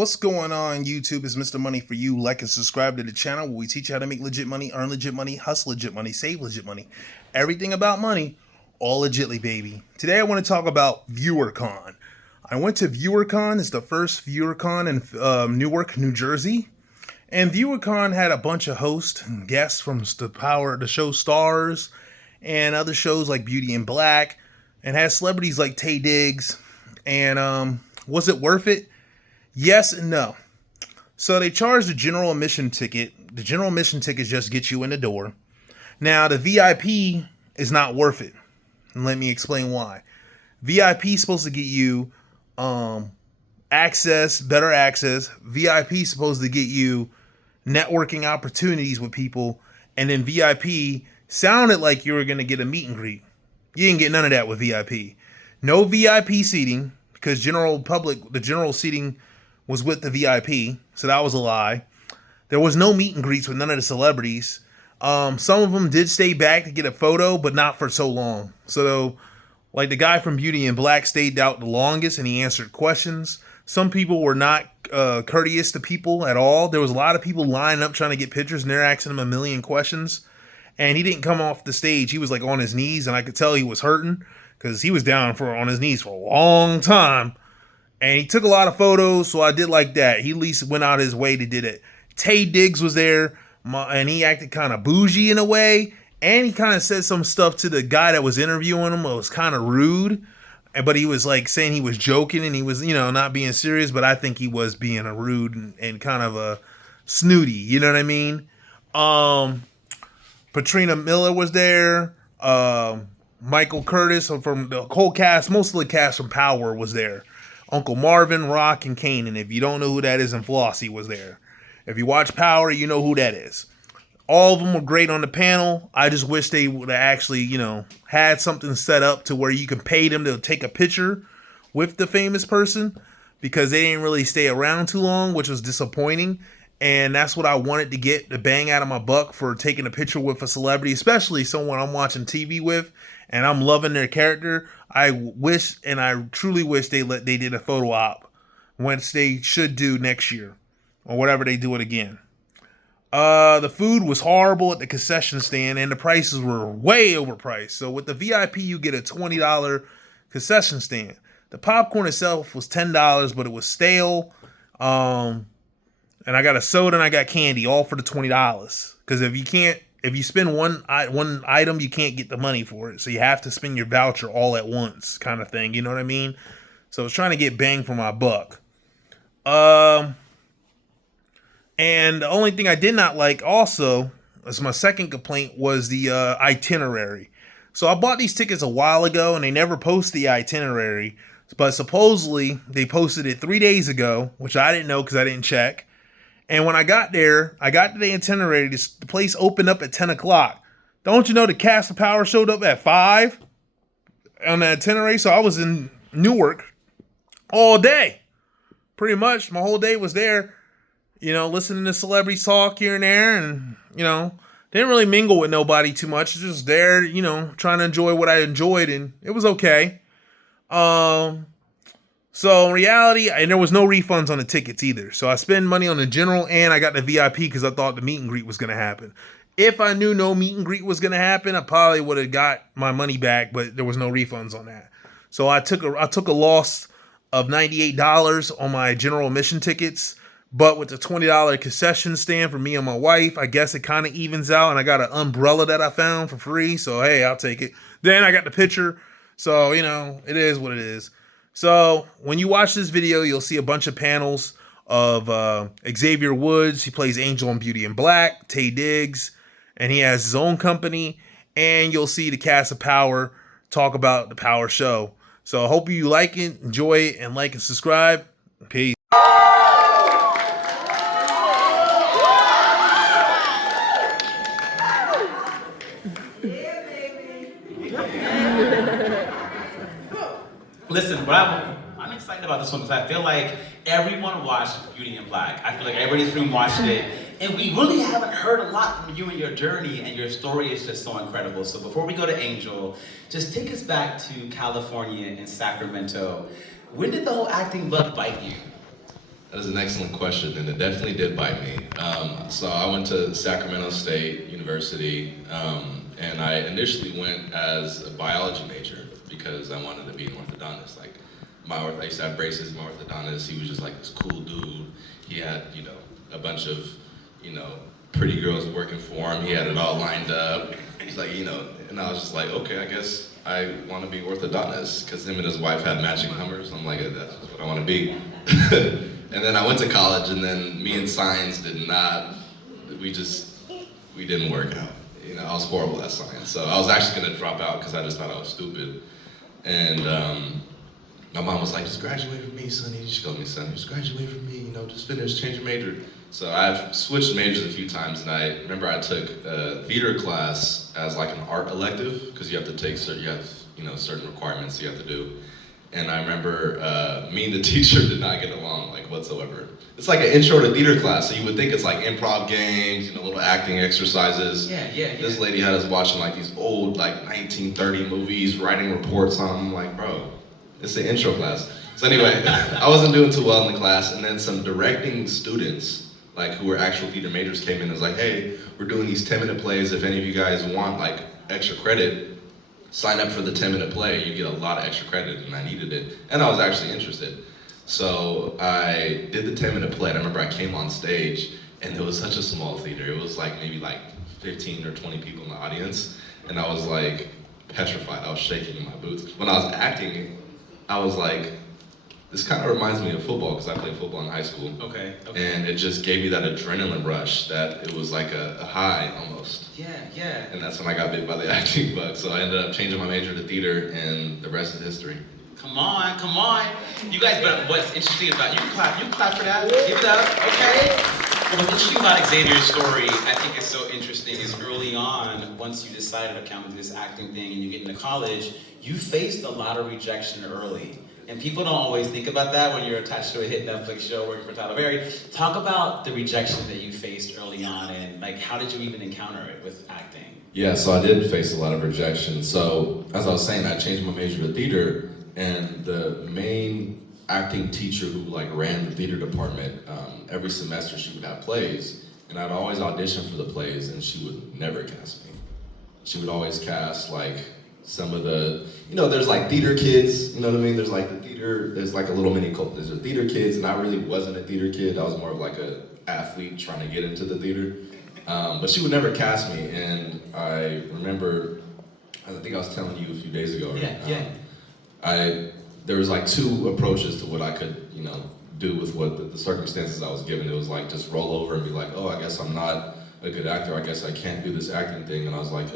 What's going on, YouTube? It's Mr. Money for you. Like and subscribe to the channel where we teach you how to make legit money, earn legit money, hustle legit money, save legit money. Everything about money, all legitly, baby. Today I want to talk about ViewerCon. I went to ViewerCon. It's the first ViewerCon in Newark, New Jersey. And ViewerCon had a bunch of hosts and guests from the show Stars and other shows like Beauty and Black, and had celebrities like Taye Diggs. And was it worth it? Yes and no. So they charged a general admission ticket. The general admission ticket just gets you in the door. Now the VIP is not worth it. And let me explain why. VIP is supposed to get you access, better access. VIP is supposed to get you networking opportunities with people. And then VIP sounded like you were going to get a meet and greet. You didn't get none of that with VIP. No VIP seating, because the general seating was with the VIP, so that was a lie. There was no meet and greets with none of the celebrities. Some of them did stay back to get a photo, but not for so long. So, like the guy from Beauty and Black stayed out the longest, and he answered questions. Some people were not courteous to people at all. There was a lot of people lining up trying to get pictures, and they're asking him a million questions. And he didn't come off the stage. He was like on his knees, and I could tell he was hurting because he was down on his knees for a long time. And he took a lot of photos, so I did like that. He at least went out his way to do it. Taye Diggs was there, and he acted kind of bougie in a way. And he kind of said some stuff to the guy that was interviewing him. It was kind of rude. But he was like saying he was joking and he was, not being serious. But I think he was being a rude and kind of a snooty. You know what I mean? Patrina Miller was there. Michael Curtis from the whole cast, most of the cast from Power was there. Uncle Marvin, Rock, and Kane. And if you don't know who that is, and Flossie was there. If you watch Power, you know who that is. All of them were great on the panel. I just wish they would have actually, had something set up to where you can pay them to take a picture with the famous person, because they didn't really stay around too long, which was disappointing. And that's what I wanted to get the bang out of my buck for taking a picture with a celebrity, especially someone I'm watching TV with and I'm loving their character. I wish, and I truly wish they did a photo op, which they should do next year or whatever they do it again. The food was horrible at the concession stand, and the prices were way overpriced. So with the VIP, you get a $20 concession stand. The popcorn itself was $10, but it was stale. And I got a soda and I got candy, all for the $20. Because if you spend one item, you can't get the money for it. So you have to spend your voucher all at once, kind of thing. You know what I mean? So I was trying to get bang for my buck. And the only thing I did not like also, as my second complaint, was the itinerary. So I bought these tickets a while ago and they never post the itinerary. But supposedly they posted it 3 days ago, which I didn't know because I didn't check. And when I got there, I got to the itinerary. The place opened up at 10 o'clock. Don't you know the cast of Power showed up at 5 on the itinerary? So I was in Newark all day. Pretty much my whole day was there, listening to celebrities talk here and there. And, didn't really mingle with nobody too much. Just there, trying to enjoy what I enjoyed. And it was okay. So in reality, and there was no refunds on the tickets either. So I spent money on the general and I got the VIP because I thought the meet and greet was going to happen. If I knew no meet and greet was going to happen, I probably would have got my money back, but there was no refunds on that. So I took a loss of $98 on my general admission tickets, but with the $20 concession stand for me and my wife, I guess it kind of evens out, and I got an umbrella that I found for free. So, hey, I'll take it. Then I got the picture. So, it is what it is. So when you watch this video, you'll see a bunch of panels of Xavier Woods. He plays Angel in Beauty and Black, Taye Diggs, and he has his own company. And you'll see the cast of Power talk about the Power show. So I hope you like it, enjoy it, and like and subscribe. Peace. Listen, but I'm excited about this one because I feel like everyone watched Beauty and Black. I feel like everybody's been watching it, and we really haven't heard a lot from you and your journey, and your story is just so incredible. So before we go to Angel, just take us back to California and Sacramento. When did the whole acting bug bite you? That is an excellent question, and it definitely did bite me. So I went to Sacramento State University, and I initially went as a biology major because I wanted to be an orthodontist. Like I used to have braces. My orthodontist, he was just like this cool dude. He had, a bunch of, pretty girls working for him. He had it all lined up. He's like, and I was just like, okay, I guess I want to be orthodontist because him and his wife had matching Hummers. I'm like, that's what I want to be. And then I went to college, and then me and science we didn't work out. I was horrible at science. So I was actually gonna drop out because I just thought I was stupid. And my mom was like, just graduate from me, sonny. She called me sonny, just graduate from me, just finish, change your major. So I've switched majors a few times, and I remember I took a theater class as like an art elective, because you have to take certain requirements you have to do. And I remember me and the teacher did not get along like whatsoever. It's like an intro to theater class, so you would think it's like improv games, little acting exercises. Yeah. This lady had us watching like these old like 1930 movies, writing reports on them. I'm like, bro, it's the intro class. So anyway, I wasn't doing too well in the class, and then some directing students, like who were actual theater majors, came in and was like, hey, we're doing these 10-minute plays. If any of you guys want like extra credit, sign up for the 10-minute play. You get a lot of extra credit, and I needed it, and I was actually interested. So I did the 10-minute play, and I remember I came on stage, and it was such a small theater. It was like maybe like 15 or 20 people in the audience, and I was like petrified. I was shaking in my boots. When I was acting, I was like, this kind of reminds me of football, because I played football in high school. Okay. And it just gave me that adrenaline rush that it was like a high almost. Yeah. And that's when I got bit by the acting bug. So I ended up changing my major to theater, and the rest is history. Come on. You guys, but what's interesting about, you can clap for that. Give it up, okay? Well, what's interesting about Xavier's story, I think is so interesting, is early on, once you decided to come do this acting thing and you get into college, you faced a lot of rejection early. And people don't always think about that when you're attached to a hit Netflix show working for Tyler Perry. Talk about the rejection that you faced early on, and like, how did you even encounter it with acting? Yeah, so I did face a lot of rejection. So as I was saying, I changed my major to theater, and the main acting teacher who like ran the theater department, every semester she would have plays, and I'd always audition for the plays, and she would never cast me. She would always cast like some of the, there's like theater kids, you know what I mean? There's like the theater, there's like a little mini cult. There's the theater kids, and I really wasn't a theater kid. I was more of like a athlete trying to get into the theater. But she would never cast me, and I remember, I think I was telling you a few days ago, right? Yeah. There was like two approaches to what I could, do with what the circumstances I was given. It was like just roll over and be like, oh, I guess I'm not a good actor. I guess I can't do this acting thing. And I was like,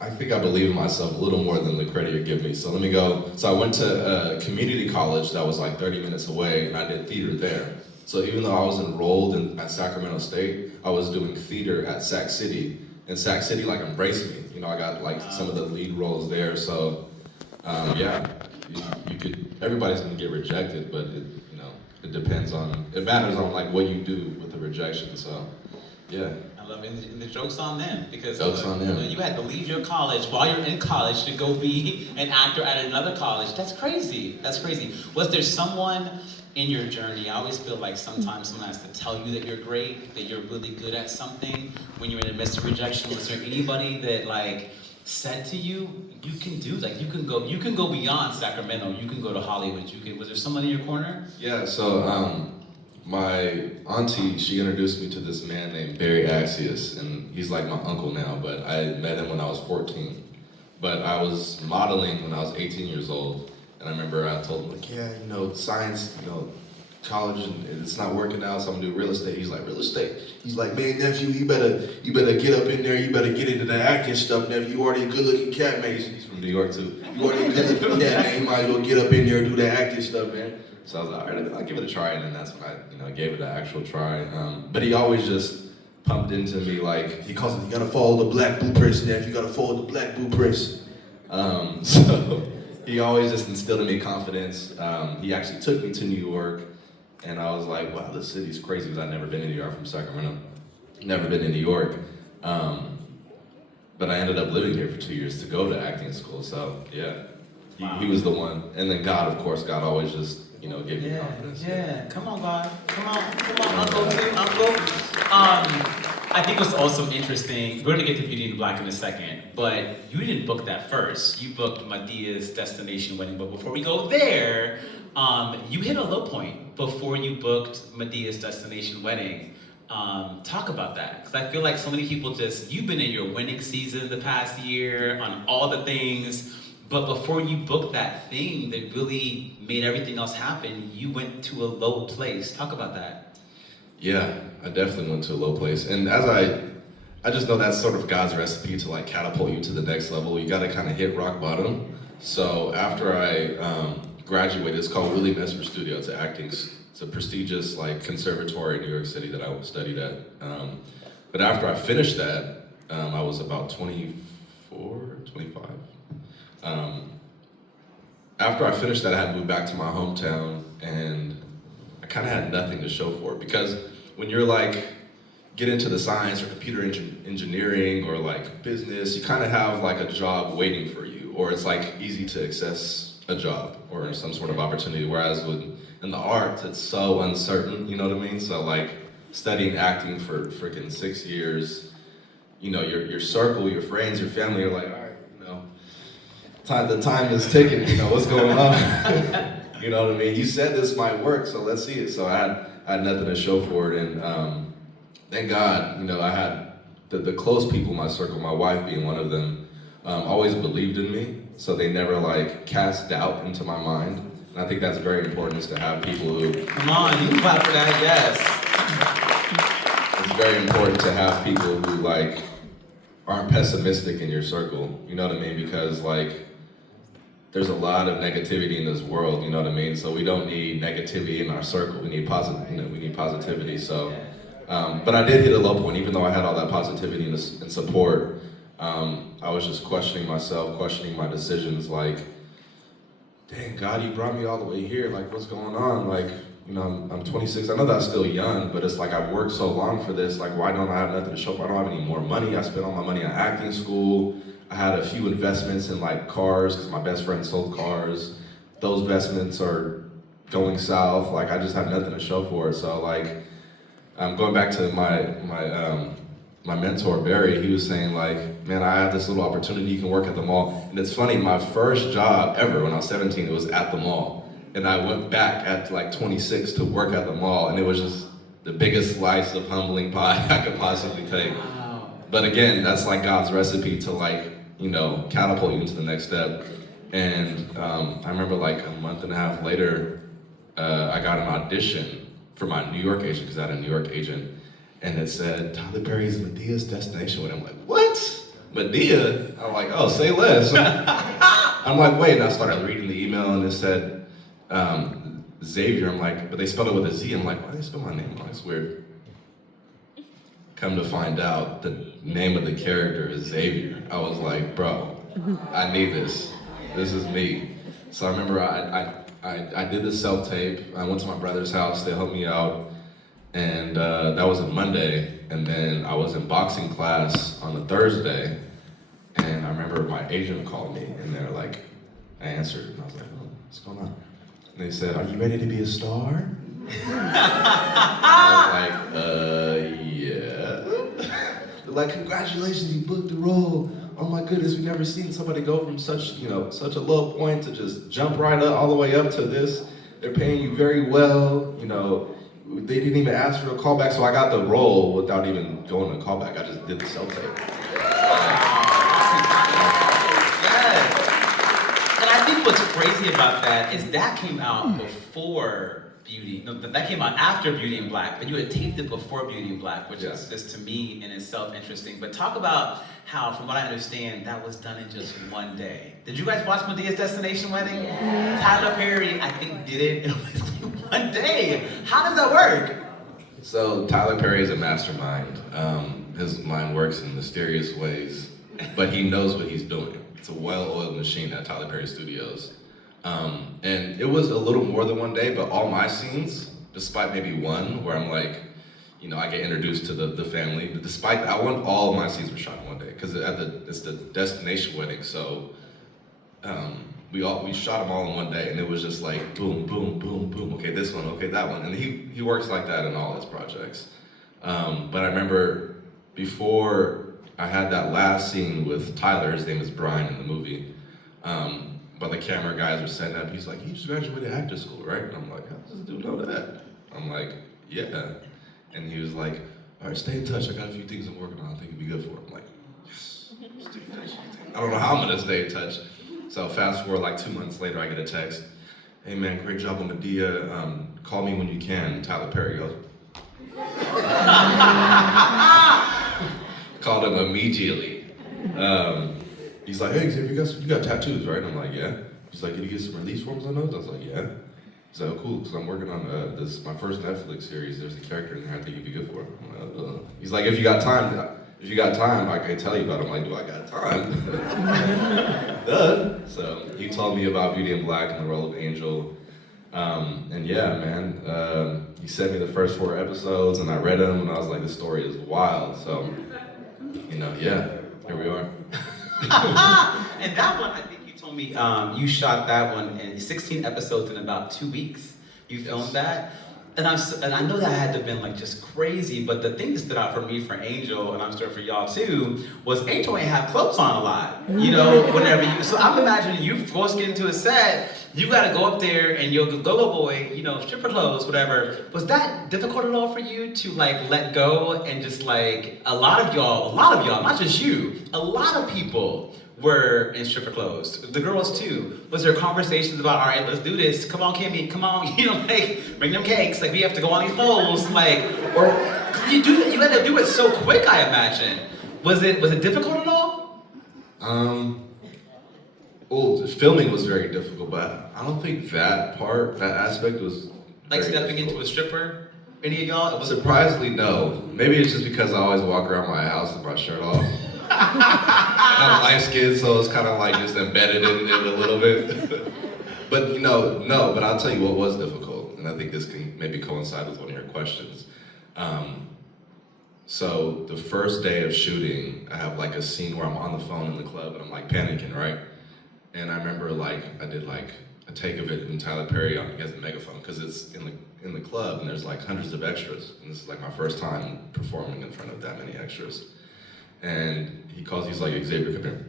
I think I believe in myself a little more than the credit you give me. So let me go. So I went to a community college that was like 30 minutes away, and I did theater there. So even though I was enrolled at Sacramento State, I was doing theater at Sac City. And Sac City like embraced me. I got like some of the lead roles there. So you could, everybody's gonna get rejected, but it depends on, it matters on like what you do with the rejection. So yeah. I love it, and the joke's on them, because Joke's on them. You had to leave your college while you're in college to go be an actor at another college. That's crazy. Was there someone in your journey, I always feel like sometimes someone has to tell you that you're great, that you're really good at something when you're in the midst of rejection? Was there anybody that like said to you, you can do, like you can go beyond Sacramento, you can go to Hollywood, was there someone in your corner? Yeah, so my auntie, she introduced me to this man named Barry Axius, and he's like my uncle now, but I met him when I was 14. But I was modeling when I was 18 years old, and I remember I told him, like, yeah, science, college, and it's not working out, so I'm gonna do real estate. He's like, real estate? He's like, man, nephew, you better get up in there, you better get into the acting stuff, nephew. You already a good-looking cat, man. He's from New York, too. You already a good-looking cat, man. You might as well get up in there and do the acting stuff, man. So I was like, all right, I'll give it a try, and then that's when I gave it an actual try. But he always just pumped into me, like, he calls it, you gotta follow the black blueprints, nephew. You gotta follow the black blueprints. So he always just instilled in me confidence. He actually took me to New York, and I was like, wow, this city's crazy, because I'd never been in New York. I'm from Sacramento. Never been in New York. But I ended up living here for 2 years to go to acting school, so yeah. He was the one. And then God, of course, God always just, gave me confidence. Yeah, come on, God. Come on, Uncle. I think what's also interesting, we're gonna get to Beauty in Black in a second, but you didn't book that first. You booked Madea's Destination Wedding, but before we go there, you hit a low point before you booked Madea's Destination Wedding. Talk about that, because I feel like so many people you've been in your winning season the past year on all the things, but before you booked that thing that really made everything else happen, you went to a low place. Talk about that. Yeah, I definitely went to a low place. And as I just know that's sort of God's recipe to like catapult you to the next level. You gotta kind of hit rock bottom. So after I graduated, it's called Willie Mesmer Studio. It's acting. It's a prestigious like conservatory in New York City that I studied at. But after I finished that, I was about 24, 25. After I finished that, I had moved back to my hometown, and I kind of had nothing to show for it, because when you're like, get into the science or computer engineering or like business, you kind of have like a job waiting for you, or it's like easy to access a job or some sort of opportunity. Whereas in the arts, it's so uncertain, you know what I mean? So like studying acting for freaking 6 years, your circle, your friends, your family are like, all right, the time is ticking, what's going on? You know what I mean? You said this might work, so let's see it. So I had nothing to show for it, and thank God, I had the close people in my circle, my wife being one of them, always believed in me, so they never like cast doubt into my mind. And I think that's very important, is to have people who... Come on, you clap for that, yes. It's very important to have people who like aren't pessimistic in your circle, you know what I mean? Because like, there's a lot of negativity in this world, you know what I mean? So we don't need negativity in our circle. We need positivity. So, but I did hit a low point, even though I had all that positivity and support. I was just questioning myself, questioning my decisions. Like, dang, God, you brought me all the way here. Like, what's going on? Like, I'm 26. I know that's still young, but it's like I've worked so long for this. Like, why don't I have nothing to show for? I don't have any more money. I spent all my money on acting school. I had a few investments in like cars, because my best friend sold cars. Those investments are going south. Like, I just have nothing to show for it. So like, going back to my mentor, Barry, he was saying like, man, I have this little opportunity, you can work at the mall. And it's funny, my first job ever when I was 17, it was at the mall. And I went back at like 26 to work at the mall, and it was just the biggest slice of humbling pie I could possibly take. Wow. But again, that's like God's recipe to like, catapult you into the next step. And I remember like a month and a half later, I got an audition for my New York agent, because I had a New York agent, and it said, Tyler Perry's Madea's Destination Wedding. I'm like, what? Madea? I'm like, oh, say less. I'm like, wait, and I started reading the email, and it said, Xavier. I'm like, but they spelled it with a Z. I'm like, why do they spell my name wrong? It's weird. Come to find out, the name of the character is Xavier. I was like, bro, I need this. This is me. So I remember I did the self-tape. I went to my brother's house. They helped me out. And that was a Monday. And then I was in boxing class on a Thursday. And I remember my agent called me, and they're like, I answered. And I was like, oh, what's going on? And they said, are you ready to be a star? I was like, yeah. They're like, congratulations, you booked the role. Oh my goodness, we've never seen somebody go from such a low point to just jump right up, all the way up to this. They're paying you very well. They didn't even ask for a callback, so I got the role without even going to callback. I just did the self-tape. Yes. And I think what's crazy about that is that came out before Beauty. No, that came out after Beauty in Black, but you had taped it before Beauty in Black, which is just to me in itself interesting. But talk about how, from what I understand, that was done in just one day. Did you guys watch Madea's Destination Wedding? Yeah. Tyler Perry, I think, did it in one day. How does that work? So Tyler Perry is a mastermind. His mind works in mysterious ways, but he knows what he's doing. It's a well-oiled machine at Tyler Perry Studios. And it was a little more than one day, but all my scenes, despite maybe one where I'm like, I get introduced to the family, but despite that, all of my scenes were shot in one day, because it's the destination wedding, so we shot them all in one day, and it was just like boom, boom, boom, boom. Okay, this one, okay, that one, and he works like that in all his projects. But I remember before I had that last scene with Tyler, his name is Brian in the movie. But the camera guys were setting up. He's like, "You just graduated actor school, right?" And I'm like, "How does this dude know that?" I'm like, "Yeah." And he was like, "All right, stay in touch. I got a few things I'm working on. I think it'd be good for it." I'm like, "Yes, stay in touch." I don't know how I'm gonna stay in touch. So fast forward like 2 months later, I get a text. "Hey man, great job on Medea. Call me when you can." Tyler Perry goes. Called him immediately. He's like, "Hey, Xavier, you got tattoos, right?" I'm like, "Yeah." He's like, "Can you get some release forms on those?" I was like, "Yeah." He's like, "Oh, cool, because I'm working on my first Netflix series. There's a character in there I think you'd be good for." I'm like, He's like, if you got time, I can tell you about it." I'm like, "Do I got time?" Duh. So he told me about Beauty in Black and the role of Angel. And yeah, man, he sent me the first 4 episodes, and I read them, and I was like, "This story is wild." So, yeah, here we are. And that one, I think you told me you shot that one in 16 episodes in about 2 weeks. You filmed that, and I know that had to have been like just crazy. But the thing that stood out for me for Angel, and I'm sure for y'all too, was Angel ain't have clothes on a lot. Whenever you. So I'm imagining you first get into a set, you got to go up there and you'll go boy, stripper clothes, whatever. Was that difficult at all for you to like let go and just like a lot of y'all, not just you, a lot of people were in stripper clothes. The girls too. Was there conversations about, all right, let's do this. Come on, Kimmy, come on, like bring them cakes. Like we have to go on these poles, like, or you do that. You had to do it so quick. I imagine. Was it difficult at all? Well, filming was very difficult, but I don't think that aspect was like stepping difficult. into a stripper. Any of y'all? Surprisingly, no. Maybe it's just because I always walk around my house with my shirt off. I'm light skinned, so it's kind of like just embedded in it a little bit. But no, but I'll tell you what was difficult, and I think this can maybe coincide with one of your questions. So the first day of shooting, I have like a scene where I'm on the phone in the club and I'm like panicking, right? And I remember like I did like a take of it in Tyler Perry he has a megaphone because it's in the club and there's like hundreds of extras, and this is like my first time performing in front of that many extras. And he's like, "Xavier, come here."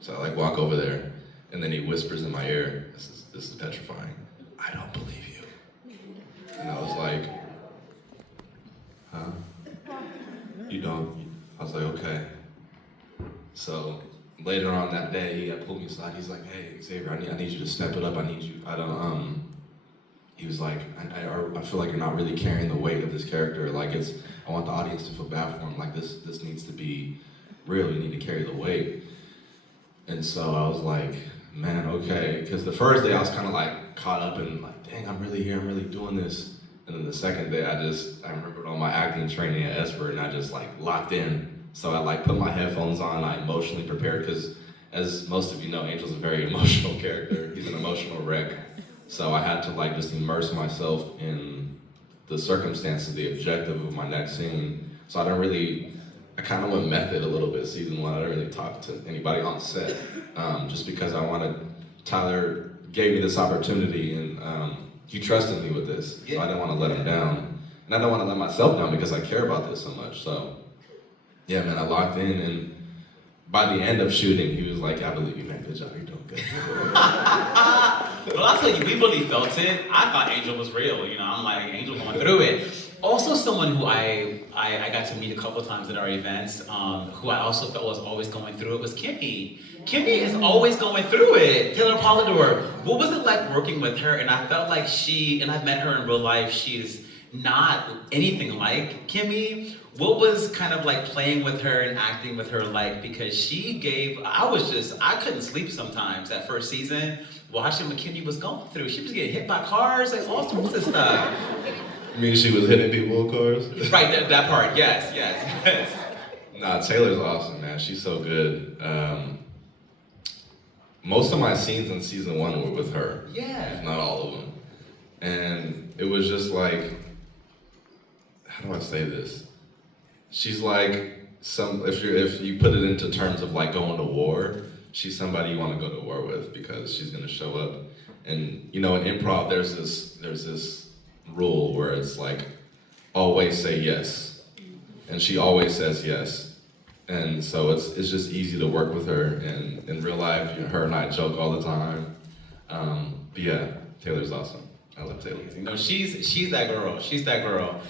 So I like walk over there, and then he whispers in my ear, this is petrifying, "I don't believe you." And I was like, "Huh? You don't?" I was like, "Okay." So later on that day, he pulled me aside. He's like, "Hey, Xavier, I need you to step it up. I need you. He was like, I feel like you're not really carrying the weight of this character. Like I want the audience to feel bad for him. Like this needs to be real. You need to carry the weight." And so I was like, man, okay. Because the first day I was kind of like caught up in like, dang, I'm really here. I'm really doing this. And then the second day, I remembered all my acting training at Esper, and I just like locked in. So I like put my headphones on. I emotionally prepared because, as most of you know, Angel's a very emotional character. He's an emotional wreck. So I had to like just immerse myself in the circumstances, the objective of my next scene. So I kind of went method a little bit season 1. I didn't really talk to anybody on set, just because Tyler gave me this opportunity, and he trusted me with this. So I didn't want to let him down. And I don't want to let myself down because I care about this so much. So yeah, man, I locked in, and by the end of shooting, he was like, "I believe you, man. Good job. You're doing good." Well, I'll tell you, we really felt it. I thought Angel was real. I'm like, Angel going through it. Also, someone who I got to meet a couple times at our events, who I also felt was always going through it, was Kimmy. Kimmy is always going through it. Taylor Polidor. What was it like working with her? And I felt like and I've met her in real life, she's not anything like Kimmy. What was kind of like playing with her and acting with her like? Because I couldn't sleep sometimes that first season watching what Kimmy was going through. She was getting hit by cars, like all sorts of stuff. You mean she was hitting people with cars? Right, that part, yes. Nah, Taylor's awesome, man. She's so good. Most of my scenes in season 1 were with her. Yeah. If not all of them. And it was just like, how do I say this? She's like if you put it into terms of like going to war, she's somebody you want to go to war with because she's gonna show up. And in improv, there's this rule where it's like, always say yes, and she always says yes. And so it's just easy to work with her. And in real life, her and I joke all the time. But yeah, Taylor's awesome. I love Taylor. No, she's that girl. She's that girl.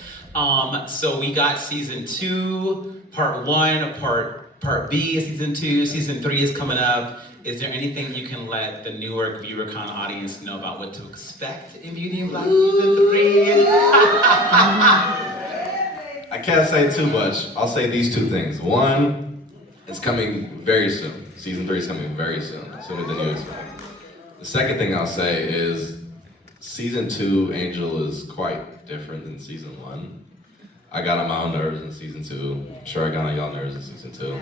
So we got season 2, part 1, part B is season 2, season 3 is coming up. Is there anything you can let the Newark ViewerCon audience know about what to expect in Beauty and Black season 3? I can't say too much. I'll say these 2 things. One, it's coming very soon. Season 3 is coming very soon, sooner than you expect. The second thing I'll say is season 2, Angel is quite different than season 1. I got on my own nerves in season 2. I'm sure I got on y'all nerves in season 2.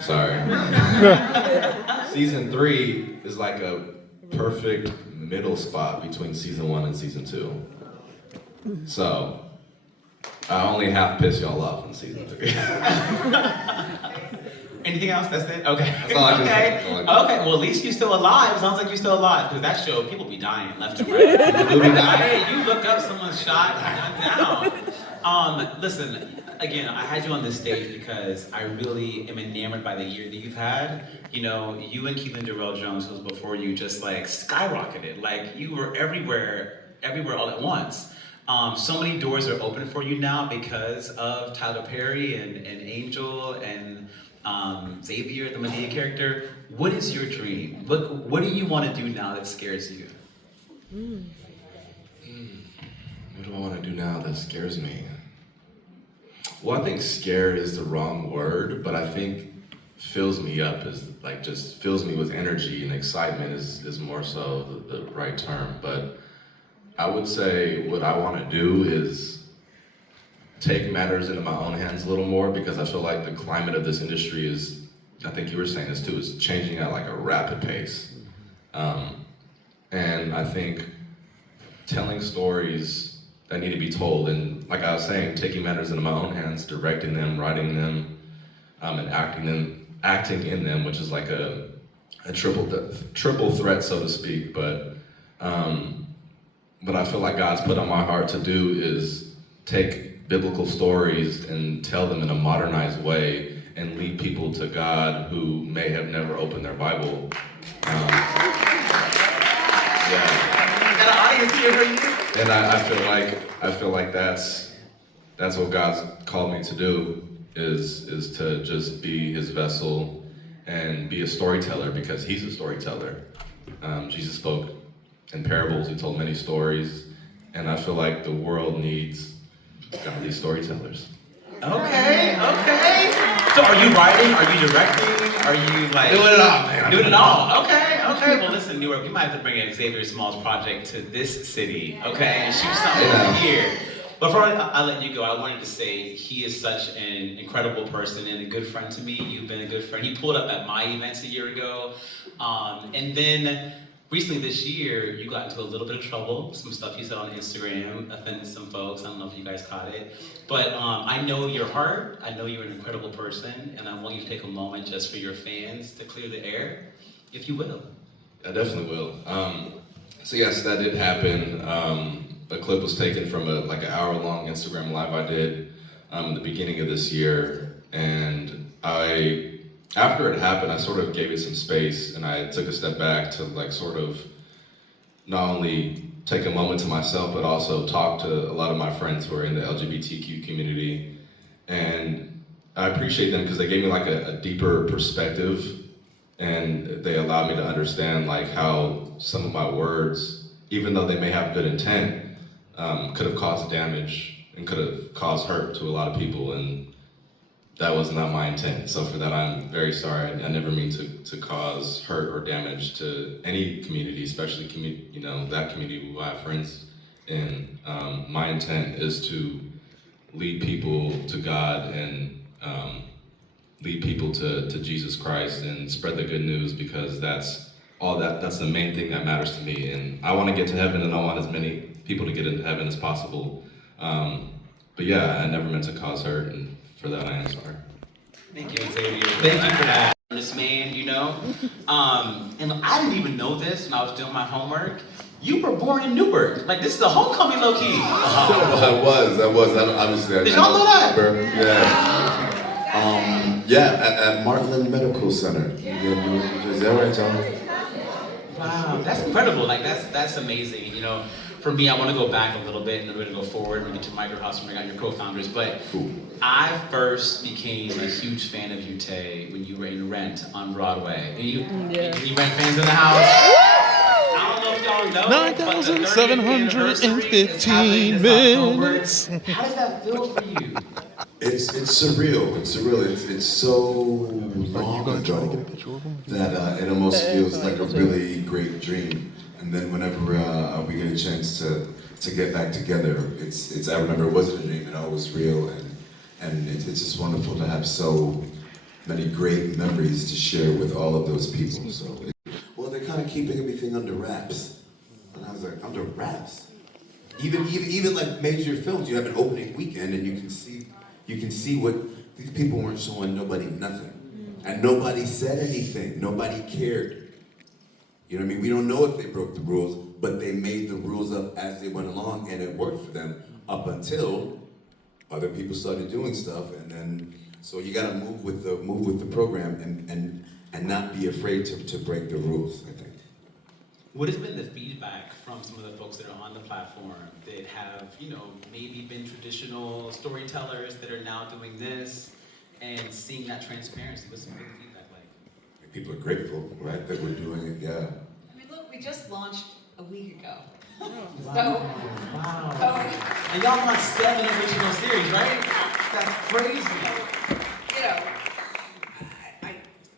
Sorry. Season 3 is like a perfect middle spot between season 1 and season 2. So, I only half piss y'all off in season 3. Anything else? That's it? Okay. That's all I can say. Okay, well at least you're still alive. Sounds like you're still alive. Because that show, people be dying left and right. People be dying. Hey, you look up someone's shot and gunned down. Listen, again, I had you on this stage because I really am enamored by the year that you've had. You and Keelan Darrell Jones, who was before you, just like skyrocketed. Like you were everywhere all at once. So many doors are open for you now because of Tyler Perry and Angel and Xavier, the Medea character. What is your dream? What do you want to do now that scares you? What do I want to do now that scares me? Well, I think scared is the wrong word, but I think fills me up is like just fills me with energy, and excitement is more so the right term. But I would say what I want to do is take matters into my own hands a little more, because I feel like the climate of this industry is, I think you were saying this too, is changing at like a rapid pace. And I think telling stories that need to be told, and like I was saying, taking matters into my own hands, directing them, writing them, and acting in them, which is like a triple threat, so to speak. But what I feel like God's put on my heart to do is take biblical stories and tell them in a modernized way and lead people to God who may have never opened their Bible. Got an audience here for you. And I feel like that's what God's called me to do, is to just be his vessel and be a storyteller, because he's a storyteller. Jesus spoke in parables, he told many stories, and I feel like the world needs godly storytellers. Okay. So are you writing? Are you directing? Are you like Doing it all, man. Doing it all. Okay. Well, listen, Newark, we might have to bring in Xavier Small's project to this city, okay, and shoot something here. But before I let you go, I wanted to say he is such an incredible person and a good friend to me. You've been a good friend. He pulled up at my events a year ago, and then recently this year, you got into a little bit of trouble. Some stuff you said on Instagram offended some folks. I don't know if you guys caught it. But I know your heart. I know you're an incredible person. And I want you to take a moment just for your fans to clear the air, if you will. I definitely will. So yes, that did happen. A clip was taken from an hour-long Instagram live I did in the beginning of this year. And after it happened, I sort of gave it some space, and I took a step back to sort of not only take a moment to myself, but also talk to a lot of my friends who are in the LGBTQ community. And I appreciate them because they gave me a deeper perspective, and they allowed me to understand how some of my words, even though they may have good intent, could have caused damage and could have caused hurt to a lot of people. And that was not my intent. So for that, I'm very sorry. I never mean to cause hurt or damage to any community, especially that community who I have friends in. My intent is to lead people to God and lead people to Jesus Christ and spread the good news, because that's the main thing that matters to me. And I want to get to heaven, and I want as many people to get into heaven as possible. But yeah, I never meant to cause hurt, and for that I am sorry. Thank you, Xavier. Thank you for that. this man, you know? And I didn't even know this when I was doing my homework. You were born in Newark. Like, this is a homecoming, low-key. I was. Obviously, Did y'all know that? Yeah. At Martland Medical Center. Is that right, John? Wow, that's incredible. Like, that's amazing. You know, for me, I want to go back a little bit and we're going to go forward and get to Micro House and bring out your co-founders. But Cool. I first became a huge fan of you, Taye, when you were in Rent on Broadway. Any Rent fans in the house? I don't know if y'all know, but the 30th anniversary is happening this minutes. October. How does that feel for you? It's surreal. It's so long ago that it almost feels like a really great dream. And then whenever we get a chance to get back together, it's I remember it wasn't a dream, it was real, and it's just wonderful to have so many great memories to share with all of those people. So, well, they're kind of keeping everything under wraps, and I was like, under wraps? Even like major films, you have an opening weekend, and you can see what these people weren't showing nobody nothing, and nobody said anything, nobody cared. You know what I mean? We don't know if they broke the rules, but they made the rules up as they went along, and it worked for them up until other people started doing stuff, and then so you got to move with the program and not be afraid to break the rules, I think. What has been the feedback from some of the folks that are on the platform that have, you know, maybe been traditional storytellers that are now doing this and seeing that transparency? What's some big feedback like? People are grateful, right, that we're doing it, yeah. I mean, look, we just launched a week ago. Wow. And y'all want 7 original series, right? That's crazy. You know,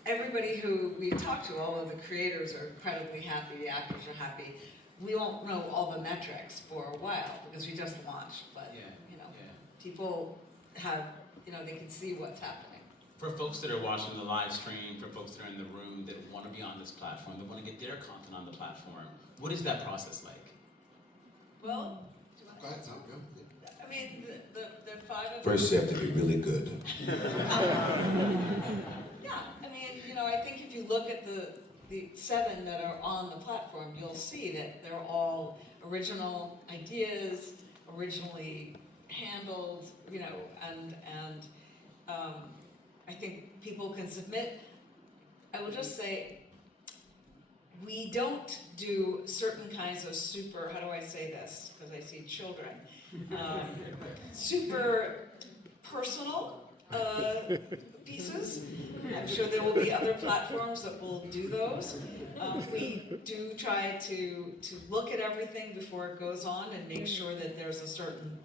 everybody who we talked to, all of the creators are incredibly happy, the actors are happy. We won't know all the metrics for a while because we just launched, but people have, they can see what's happening. For folks that are watching the live stream, for folks that are in the room that want to be on this platform, that want to get their content on the platform, what is that process like? Well, Go ahead, Tom, go. I mean, the 5 of First, you have to be really good. Yeah, I mean, I think if you look at the 7 that are on the platform, you'll see that they're all original ideas, originally handled, and I think people can submit. I will just say, we don't do certain kinds of super, how do I say this? Because I see children. Super personal pieces. I'm sure there will be other platforms that will do those. We do try to look at everything before it goes on and make sure that there's a certain,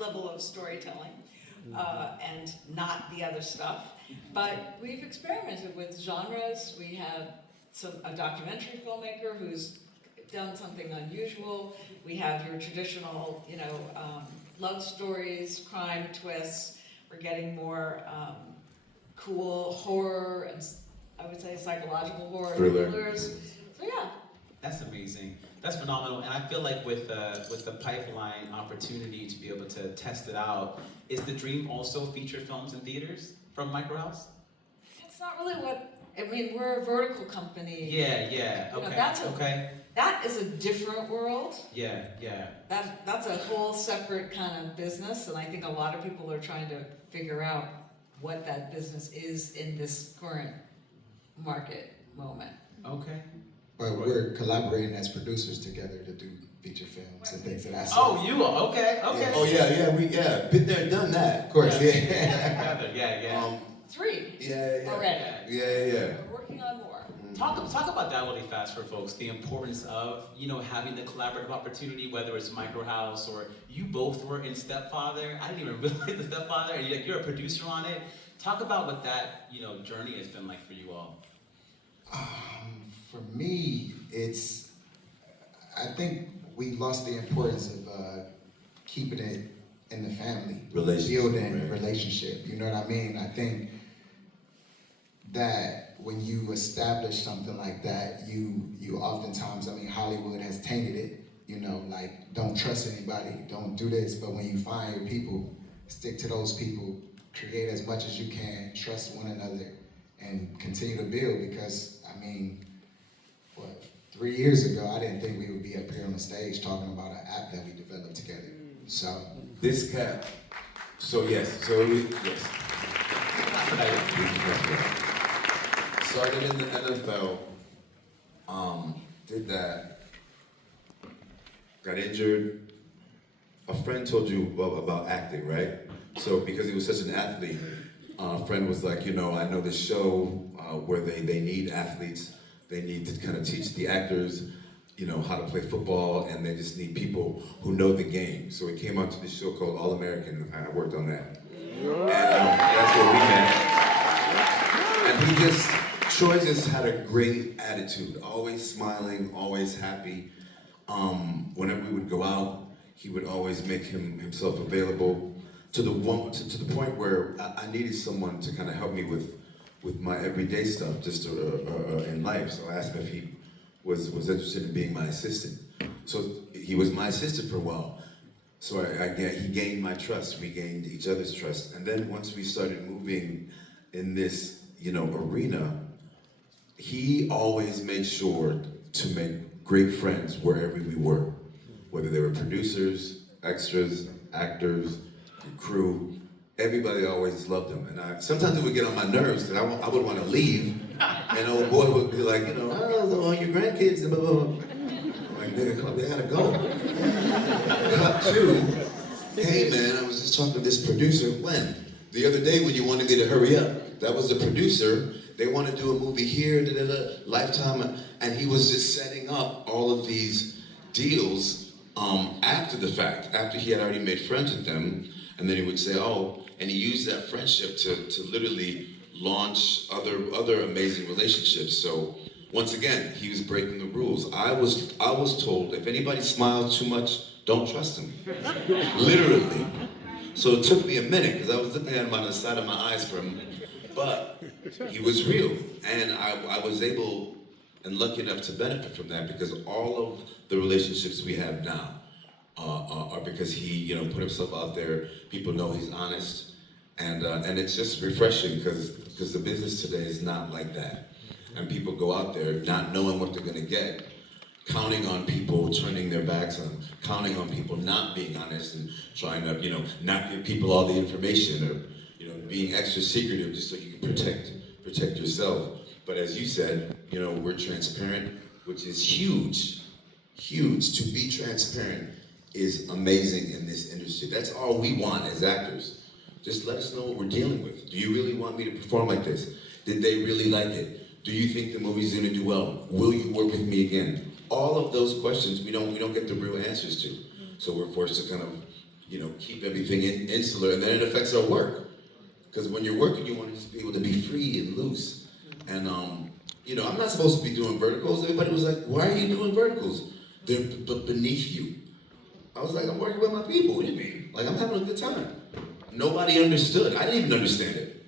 level of storytelling and not the other stuff. But we've experimented with genres. We have a documentary filmmaker who's done something unusual. We have your traditional, love stories, crime twists. We're getting more cool horror and I would say psychological horror thrillers. So yeah. That's amazing. That's phenomenal. And I feel like with the pipeline opportunity to be able to test it out, is the dream also feature films in theaters from Micro House? It's not really we're a vertical company. Yeah. Okay. That is a different world. Yeah. That's a whole separate kind of business, and I think a lot of people are trying to figure out what that business is in this current market moment. Okay. But we're collaborating as producers together to do feature films and things of that sort. Oh, you are? Okay. Yeah. Oh, yeah, been there, done that. Of course, yeah. Yeah. 3 Yeah. already. Yeah. We're working on more. Talk about that really fast for folks, the importance of, having the collaborative opportunity, whether it's Micro House or you both were in Stepfather. I didn't even realize the Stepfather, and you're a producer on it. Talk about what that, journey has been like for you all. For me, I think we lost the importance of keeping it in the family. Building relationship, you know what I mean? I think that when you establish something like that, you oftentimes, Hollywood has tainted it, like don't trust anybody, don't do this, but when you find your people, stick to those people, create as much as you can, trust one another, and continue to build, because, I mean, 3 years ago, I didn't think we would be up here on the stage talking about an app that we developed together. So This cat. So yes. Started in the NFL. Did that. Got injured. A friend told you about acting, right? So because he was such an athlete, a friend was like, I know this show where they need athletes. They need to kind of teach the actors, how to play football, and they just need people who know the game. So we came out to this show called All American. I worked on that. And that's where we met. And Troy just had a great attitude, always smiling, always happy. Whenever we would go out, he would always make himself available to the point where I needed someone to kind of help me with my everyday stuff, just in life. So I asked him if he was interested in being my assistant. So he was my assistant for a while. So he gained my trust. We gained each other's trust. And then once we started moving in this, arena, he always made sure to make great friends wherever we were, whether they were producers, extras, actors, crew. Everybody always loved him, and sometimes it would get on my nerves because I would want to leave, and old boy would be like, all your grandkids, and blah, blah, blah. I'm like, nigga, they gotta go. Cut to, hey man, I was just talking to this producer, when? The other day when you wanted me to hurry up. That was the producer. They want to do a movie here, Lifetime, and he was just setting up all of these deals after the fact, after he had already made friends with them, and then he would say, and he used that friendship to literally launch other amazing relationships. So once again, he was breaking the rules. I was told, if anybody smiles too much, don't trust him. Literally. So it took me a minute, because I was looking at him on the side of my eyes for him, but he was real. And I was able and lucky enough to benefit from that, because all of the relationships we have now are because he, put himself out there. People know he's honest, and it's just refreshing, because the business today is not like that, and people go out there not knowing what they're gonna get, counting on people turning their backs on them, counting on people not being honest and trying to, not give people all the information, or being extra secretive just so you can protect yourself. But as you said, we're transparent, which is huge. To be transparent is amazing in this industry. That's all we want as actors. Just let us know what we're dealing with. Do you really want me to perform like this? Did they really like it? Do you think the movie's gonna do well? Will you work with me again? All of those questions we don't get the real answers to. So we're forced to kind of, keep everything insular, and then it affects our work. Because when you're working, you want to just be able to be free and loose. And I'm not supposed to be doing verticals. Everybody was like, why are you doing verticals? They're beneath you. I was like, I'm working with my people. What do you mean? Like, I'm having a good time. Nobody understood. I didn't even understand it.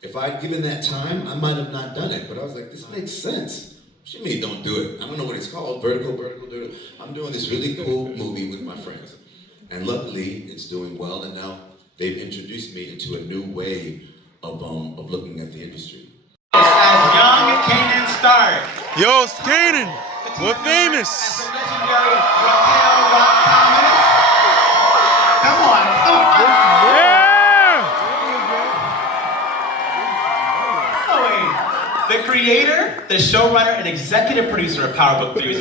If I'd given that time, I might have not done it. But I was like, this makes sense. What do you mean don't do it? I don't know what it's called, vertical. I'm doing this really cool movie with my friends. And luckily, it's doing well, and now they've introduced me into a new way of looking at the industry. As young Kanan Stark. Yo, it's Kanan. We're famous. As the legendary Raquel Rock Thomas. Come on. Yeah! The creator, the showrunner, and executive producer of Power Book Theories,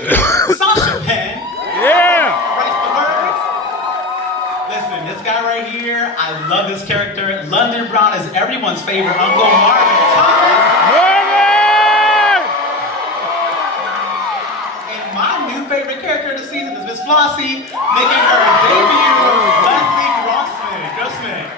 Sasha Penn. Yeah! Writes the words. Listen, this guy right here, I love this character. London Brown is everyone's favorite Uncle Marvin Thomas. And my new favorite character of the season is Miss Flossie, making her debut, Leslie Grossman.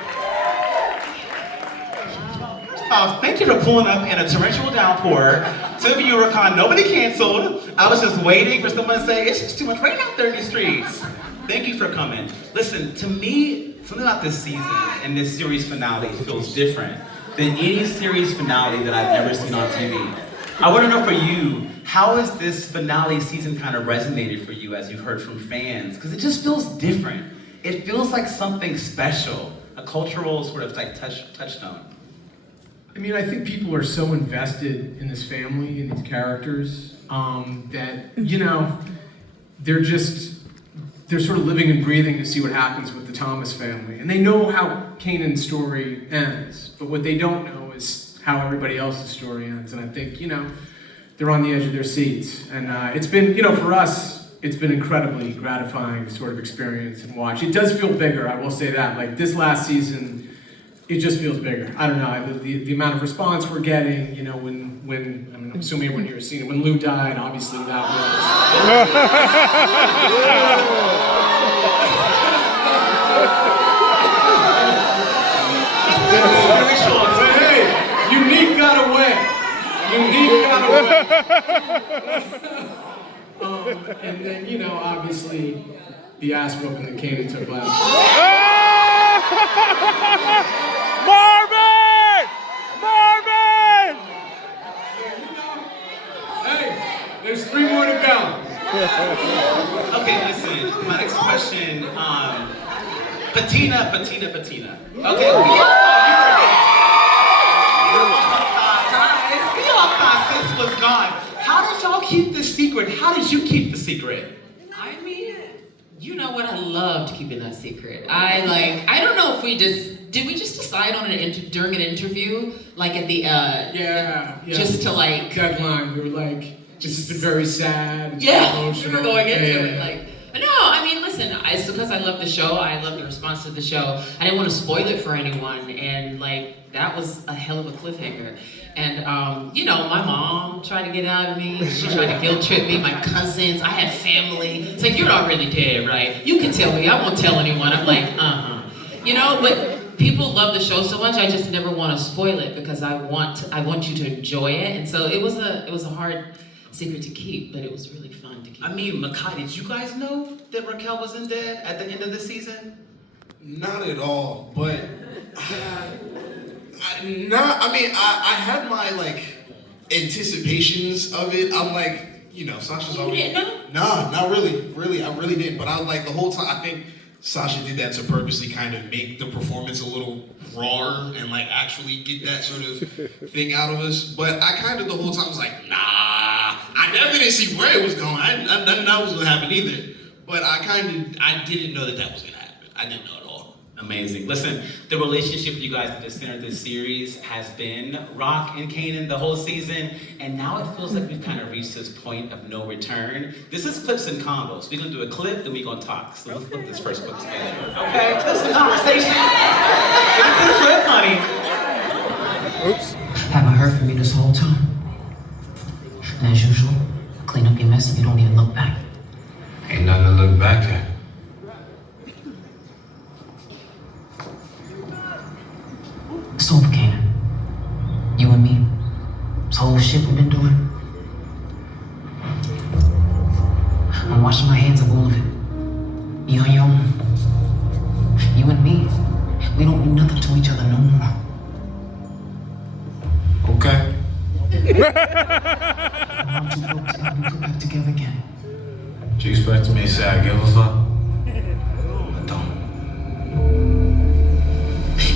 Thank you for pulling up in a torrential downpour to ViewerCon. Nobody canceled. I was just waiting for someone to say, it's just too much rain out there in these streets. Thank you for coming. Listen, to me, something about this season and this series finale feels different than any series finale that I've ever seen on TV. I want to know for you, how has this finale season kind of resonated for you as you've heard from fans? Because it just feels different. It feels like something special, a cultural sort of like touchstone. mean, I think people are so invested in this family and these characters that, you know, they're sort of living and breathing to see what happens with the Thomas family. And they know how Kanan's story ends, but what they don't know is how everybody else's story ends. And I think, you know, they're on the edge of their seats. And it's been, you know, for us, it's been incredibly gratifying to sort of experience and watch. It does feel bigger, I will say that. Like this last season, it just feels bigger. I don't know, the amount of response we're getting, you know, when I mean, I'm assuming everyone here has seen it, when Lou died, obviously that was... Hey, Unique got away. And then, you know, obviously, the ass whooping that Kanan took last. Marvin! Marvin! Hey, there's 3 more to go. Okay, listen, my next question, Patina. Okay, we all thought Sis was gone. How did y'all keep the secret? How did you keep the secret? I mean, you know what? I loved keeping that secret. I don't know if did we just decide on during an interview, like at the Yeah. just to like deadline. We were like, this has been very sad. It's we emotional. were going into Yeah. it like. No, I mean, listen, it's because I love the show. I love the response to the show. I didn't want to spoil it for anyone, and like that was a hell of a cliffhanger. And you know, my mom tried to get out of me. She tried to guilt trip me. My cousins, I had family. It's like, you're not really dead, right? You can tell me. I won't tell anyone. I'm like, you know, but people love the show so much. I just never want to spoil it because I want you to enjoy it. And so it was a hard secret to keep, but it was really fun to keep. I mean, Makai, did you guys know that Raquel wasn't dead at the end of the season? Not at all, but I had my like anticipations of it. I'm like, you know, Sasha's You always... didn't know? Nah, not really. Really, I really didn't. But I was like, the whole time, I think Sasha did that to purposely kind of make the performance a little rawer and like actually get that sort of thing out of us. But I kind of the whole time was like, nah, I definitely didn't see where it was going. I didn't know it was gonna happen either. But I didn't know that was gonna happen. I didn't know at all. Amazing. Listen, the relationship you guys at the center of this series has been Rock and Kanan the whole season, and now it feels like we've kind of reached this point of no return. This is clips and combos. We're gonna do a clip, then we're gonna talk. So let's put this first clip together. Okay, clips and conversation. Get into the clip, honey. Oops. Haven't heard from you this whole time. And as usual, clean up your mess and you don't even look back. Ain't nothing to look back at. It's over, Kanan. You and me. This whole shit we've been doing. I'm washing my hands of all of it. You on your own. You and me. We don't mean nothing to each other no more. Okay. I want you folks to be put back together again. You expect me to say I give a fuck? I don't.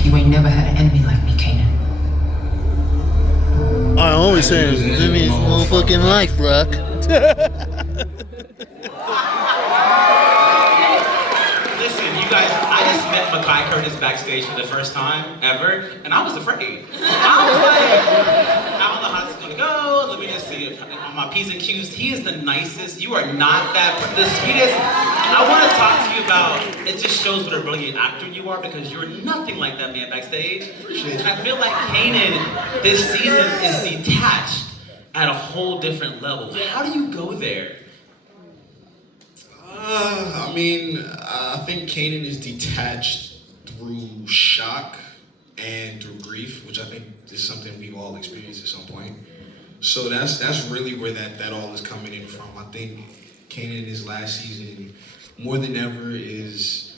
You ain't never had an enemy like me, Kanan. I always say Jimmy's motherfucking life, Rock. Listen, you guys, I just met Makai Curtis backstage for the first time ever, and I was afraid. I was like, I don't know how this is gonna go. Let me just see it. On my P's and Q's, he is the nicest. You are not the sweetest. I want to talk to you about, it just shows what a brilliant actor you are because you're nothing like that man backstage. And I feel like Kanan this season is detached at a whole different level. How do you go there? I think Kanan is detached through shock and through grief, which I think is something we've all experienced at some point. So that's really where that all is coming in from. I think Kanan this last season, more than ever, is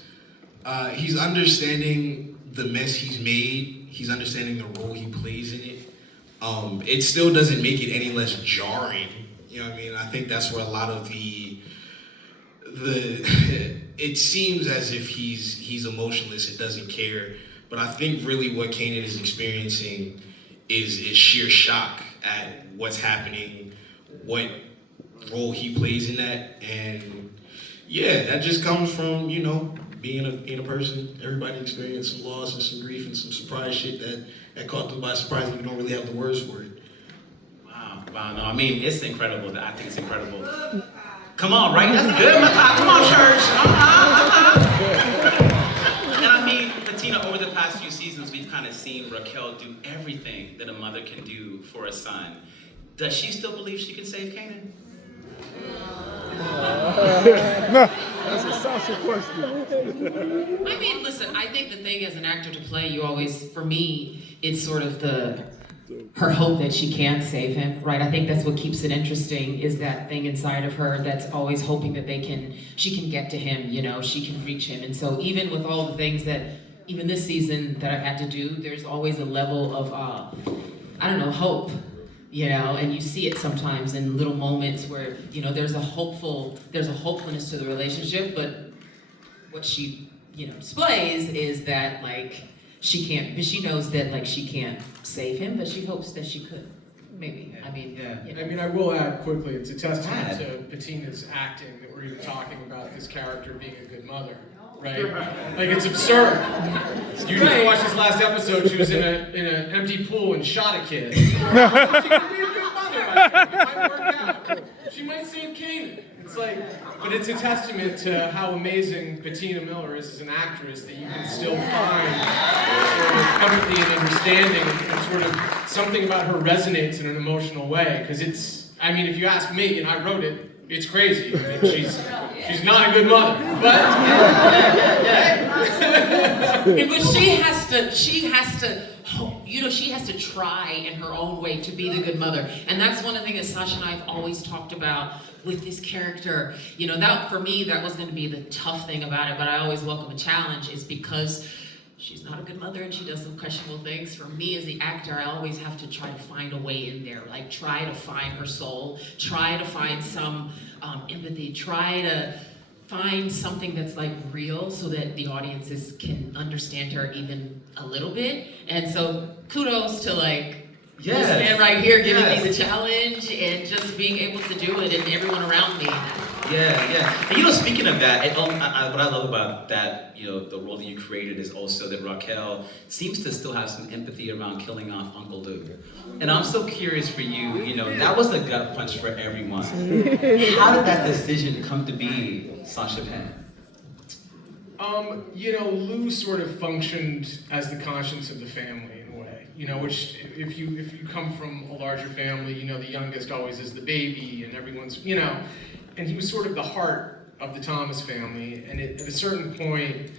he's understanding the mess he's made. He's understanding the role he plays in it. It still doesn't make it any less jarring. You know what I mean? I think that's where a lot of the it seems as if he's emotionless and doesn't care. But I think really what Kanan is experiencing is sheer shock at what's happening, what role he plays in that, and yeah, that just comes from, you know, being a person. Everybody experienced some loss and some grief and some surprise shit that caught them by surprise, and we don't really have the words for it. Wow, no, I mean, it's incredible. I think it's incredible. Come on, right? That's good. Come on, church. And I mean, Patina, over the past few seasons, we've kind of seen Raquel do everything that a mother can do for a son. Does she still believe she can save Kanan? No, that's a Sasha question. I mean, listen, I think the thing as an actor to play, you always, for me, it's sort of her hope that she can save him, right? I think that's what keeps it interesting, is that thing inside of her that's always hoping that she can get to him, you know, she can reach him. And so even with all the things that, even this season that I've had to do, there's always a level of, hope, you know, and you see it sometimes in little moments where, you know, there's a hopefulness to the relationship, but what she, you know, displays is that, like, she knows that, like, she can't save him, but she hopes that she could. Maybe. I mean, yeah. You know. I mean, I will add quickly, it's a testament to Patina's acting that we're even talking about this character being a good mother, right? Like, it's absurd. You just watched this last episode, she was in an empty pool and shot a kid. She could be a good mother, I think. It might work out. She might save Kanan. It's like, but it's a testament to how amazing Patina Miller is as an actress, that you can still find sort of empathy and understanding, and sort of something about her resonates in an emotional way. Because it's, I mean, if you ask me, and I wrote it, it's crazy. I mean, she's not a good mother, but she has to try in her own way to be the good mother. And that's one of the things that Sasha and I have always talked about with this character. You know, that for me, that was going to be the tough thing about it, but I always welcome a challenge, is because she's not a good mother and she does some questionable things. For me as the actor, I always have to try to find a way in there, like try to find her soul, try to find some empathy, try to find something that's like real so that the audiences can understand her even a little bit. And so kudos to this man right here giving me the challenge and just being able to do it, and everyone around me. Yeah. And you know, speaking of that, what I love about that, you know, the role that you created is also that Raquel seems to still have some empathy around killing off Uncle Luke. And I'm so curious for you, you know, that was a gut punch for everyone. How did that decision come to be, Sasha Penn? You know, Lou sort of functioned as the conscience of the family in a way. You know, which if you come from a larger family, you know, the youngest always is the baby, and everyone's, you know, and he was sort of the heart of the Thomas family. And at a certain point,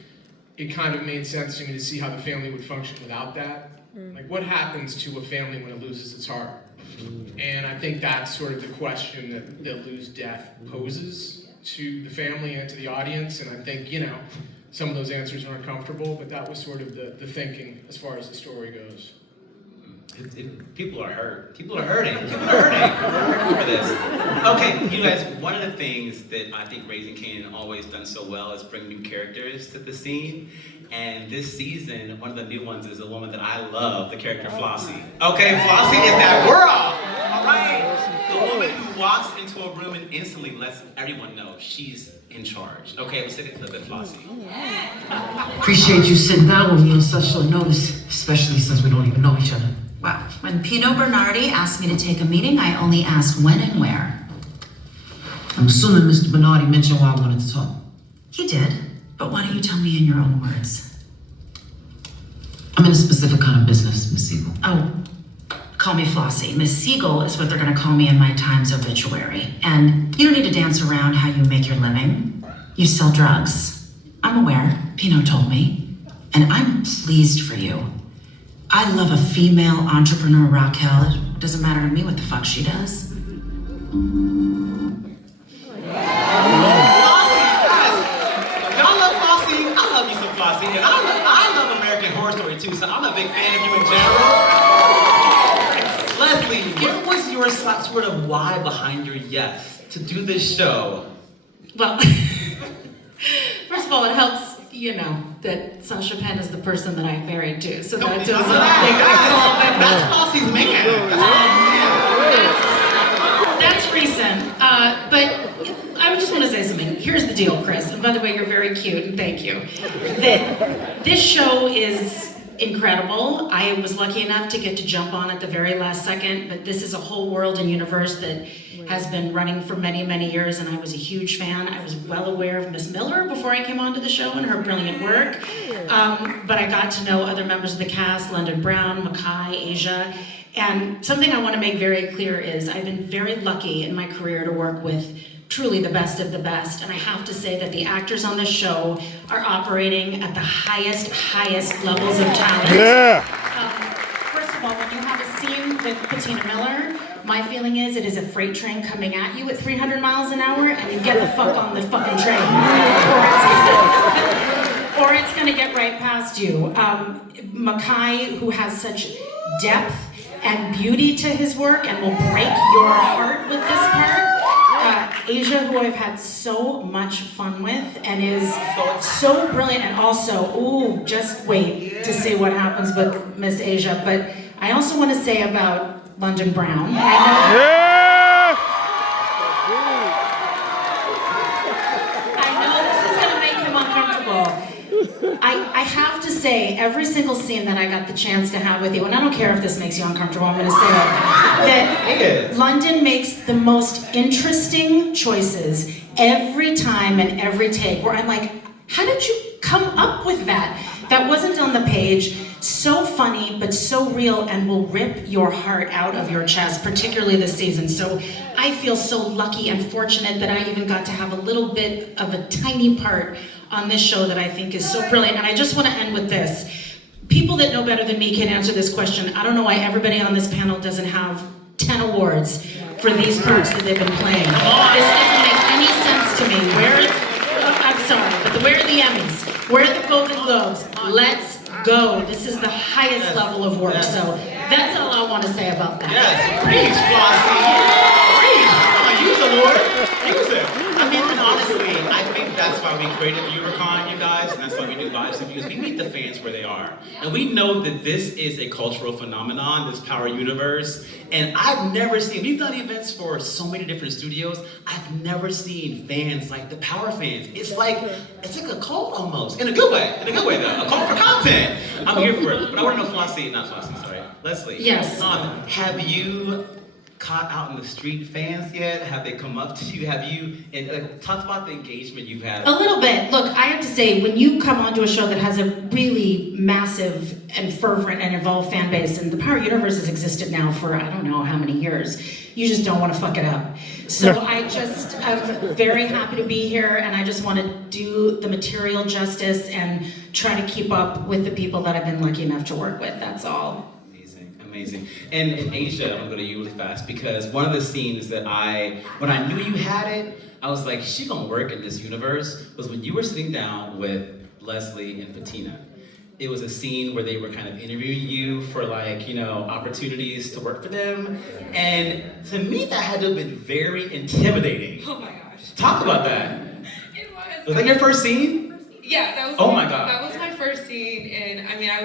it kind of made sense to me to see how the family would function without that. Like, what happens to a family when it loses its heart? And I think that's sort of the question that Lou's death poses to the family and to the audience. And I think, you know, some of those answers are uncomfortable, but that was sort of the thinking as far as the story goes. People are hurt. People are hurting. Over this. Okay, you guys, one of the things that I think Raising Kanan always done so well is bring new characters to the scene. And this season, one of the new ones is a woman that I love, the character Flossie. Okay, Flossie is that girl, all right? The woman who walks into a room and instantly lets everyone know she's in charge. Okay, let's take a clip of Flossie. Appreciate you sitting down with me on such short notice, especially since we don't even know each other. Well, when Pino Bernardi asked me to take a meeting, I only asked when and where. I'm assuming Mr. Bernardi mentioned why I wanted to talk. He did, but why don't you tell me in your own words? I'm in a specific kind of business, Miss Siegel. Oh, call me Flossie. Miss Siegel is what they're gonna call me in my Times obituary. And you don't need to dance around how you make your living. You sell drugs. I'm aware, Pino told me. And I'm pleased for you. I love a female entrepreneur, Raquel. It doesn't matter to me what the fuck she does. And I love American Horror Story too, so I'm a big fan of you in general. Leslie, what was your sort of why behind your yes to do this show? Well, first of all, it helps, you know, that Sasha Penn is the person that I married to. So that does That's Flossie's man. That's recent. But I just want to say something. Here's the deal, Chris. And by the way, you're very cute, and thank you. This show is incredible. I was lucky enough to get to jump on at the very last second, but this is a whole world and universe that has been running for many, many years, and I was a huge fan. I was well aware of Miss Miller before I came onto the show and her brilliant work. But I got to know other members of the cast, London Brown, Makai, Asia. And something I want to make very clear is I've been very lucky in my career to work with truly the best of the best. And I have to say that the actors on this show are operating at the highest levels of talent. Yeah. First of all, when you have a scene with Patina Miller, my feeling is it is a freight train coming at you at 300 miles an hour, and you get the fuck on the fucking train. Or it's gonna get right past you. Makai, who has such depth and beauty to his work and will break your heart with this part. Asia, who I've had so much fun with and is so brilliant, and also, ooh, just wait to see what happens with Miss Asia. But I also want to say about London Brown. I know this is going to make him uncomfortable. I have to say, every single scene that I got the chance to have with you, and I don't care if this makes you uncomfortable, I'm going to say it, that London makes the most interesting choices every time and every take, where I'm like, how did you come up with that? That wasn't on the page. So funny, but so real, and will rip your heart out of your chest, particularly this season. So I feel so lucky and fortunate that I even got to have a little bit of a tiny part on this show that I think is so brilliant. And I just want to end with this. People that know better than me can answer this question. I don't know why everybody on this panel doesn't have 10 awards for these parts that they've been playing. This doesn't make any sense to me. I'm sorry, but where are the Emmys? Where are the Golden Globes? Let's go. This is the highest level of work. So that's all I want to say about that. Yes, preach, Flossie. Preach. Come on, use the Lord. Use it. I mean, honestly, I think that's why we created ViewerCon, you guys, and that's why we do live streams, because we meet the fans where they are. And we know that this is a cultural phenomenon, this Power Universe. And I've never seen, we've done events for so many different studios, I've never seen fans like the Power fans. It's like a cult almost, in a good way though, a cult for content. I'm here for it, but I want to know Leslie. Yes. Have you caught out in the street fans yet? Have they come up to you? Have you, and talk about the engagement you've had. A little bit. Look, I have to say, when you come onto a show that has a really massive and fervent and involved fan base, and the Power Universe has existed now for I don't know how many years, you just don't want to fuck it up. So I'm very happy to be here, and I just want to do the material justice and try to keep up with the people that I've been lucky enough to work with. That's all. Amazing. And in Asia, I'm gonna go to you really fast, because one of the scenes that when I knew you had it, I was like, she gonna work in this universe, was when you were sitting down with Leslie and Patina. It was a scene where they were kind of interviewing you for opportunities to work for them. And to me, that had to have been very intimidating. Oh my gosh. Talk about that. It was. Was that your first scene? Yeah, that was. Oh my God. That was my first scene, and I mean, I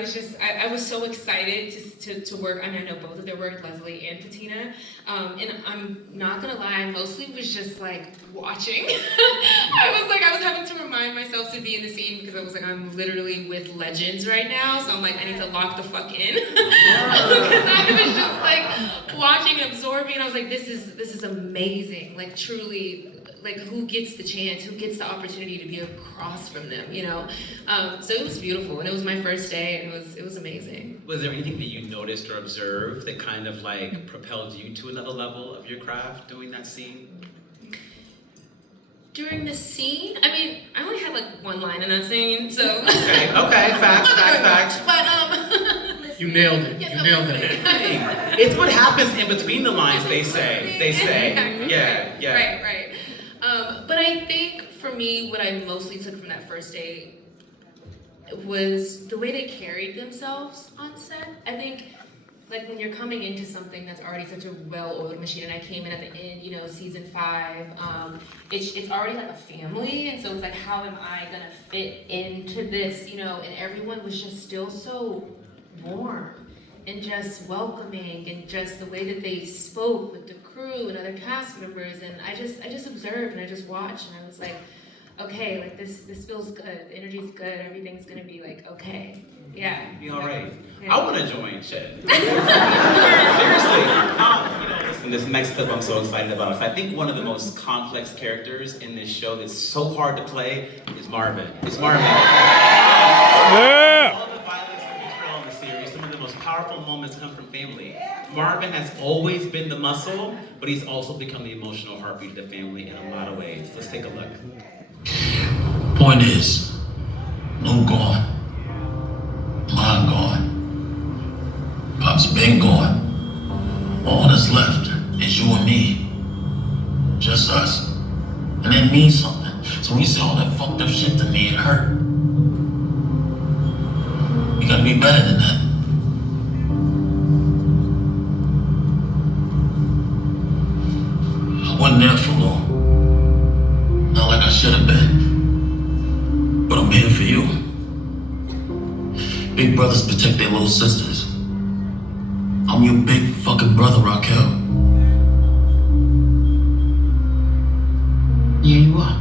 was so excited to work. I mean, I know both of their work, Leslie and Patina, and I'm not gonna lie, I mostly was just like watching. I was having to remind myself to be in the scene, because I was like, I'm literally with legends right now, so I'm like, I need to lock the fuck in, because I was just like watching and absorbing, and I was like, this is amazing, like truly. Like, who gets the chance, who gets the opportunity to be across from them, So it was beautiful, and it was my first day, and it was amazing. Was there anything that you noticed or observed that kind of propelled you to another level of your craft doing that scene? During the scene, I mean, I only had one line in that scene, so. Okay, facts. But, You nailed it. You nailed it. It's what happens in between the lines, they say. Exactly. Yeah. Right. But I think for me, what I mostly took from that first day was the way they carried themselves on set. I think like when you're coming into something that's already such a well-oiled machine, and I came in at the end, you know, season 5, it's already like a family, and so it's like, how am I gonna fit into this, you know? And everyone was just still so warm and just welcoming, and just the way that they spoke with the crew and other cast members, and I just observed and I just watched, and I was like, okay, like this feels good, the energy's good, everything's gonna be like okay. Yeah. Be all right. Yeah. I want to join Shed. Seriously. You know, listen, this next clip I'm so excited about. I think one of the most complex characters in this show that's so hard to play is Marvin. It's Marvin. Yeah. All the violence that we trail in the series, some of the most powerful moments come from family. Marvin has always been the muscle, but he's also become the emotional heartbeat of the family in a lot of ways. Let's take a look. Point is, Lou gone. Mom gone. Pop's been gone. All that's left is you and me. Just us. And that means something. So when you say all that fucked up shit to me, it hurt. You gotta be better than that. I wasn't there for long. Not like I should have been. But I'm here for you. Big brothers protect their little sisters. I'm your big fucking brother, Raquel. Here you are.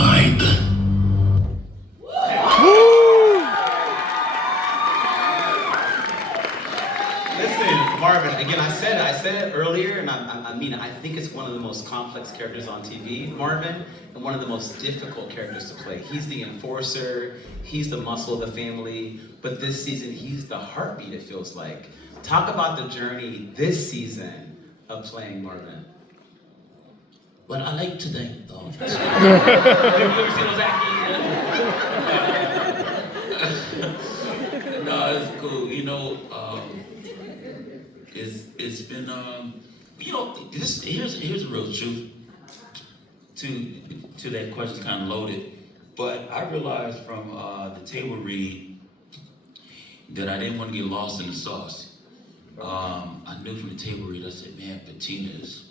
I hate that. Listen, Marvin, again, I said it earlier, and I mean, I think it's one of the most complex characters on TV, Marvin, and one of the most difficult characters to play. He's the enforcer, he's the muscle of the family, but this season, he's the heartbeat, it feels like. Talk about the journey this season of playing Marvin. But I like to think, though. No, it's cool. You know, it's been you know, here's the real truth. To that question, kind of loaded, but I realized from the table read that I didn't want to get lost in the sauce. I knew from the table read. I said, man, Patina is.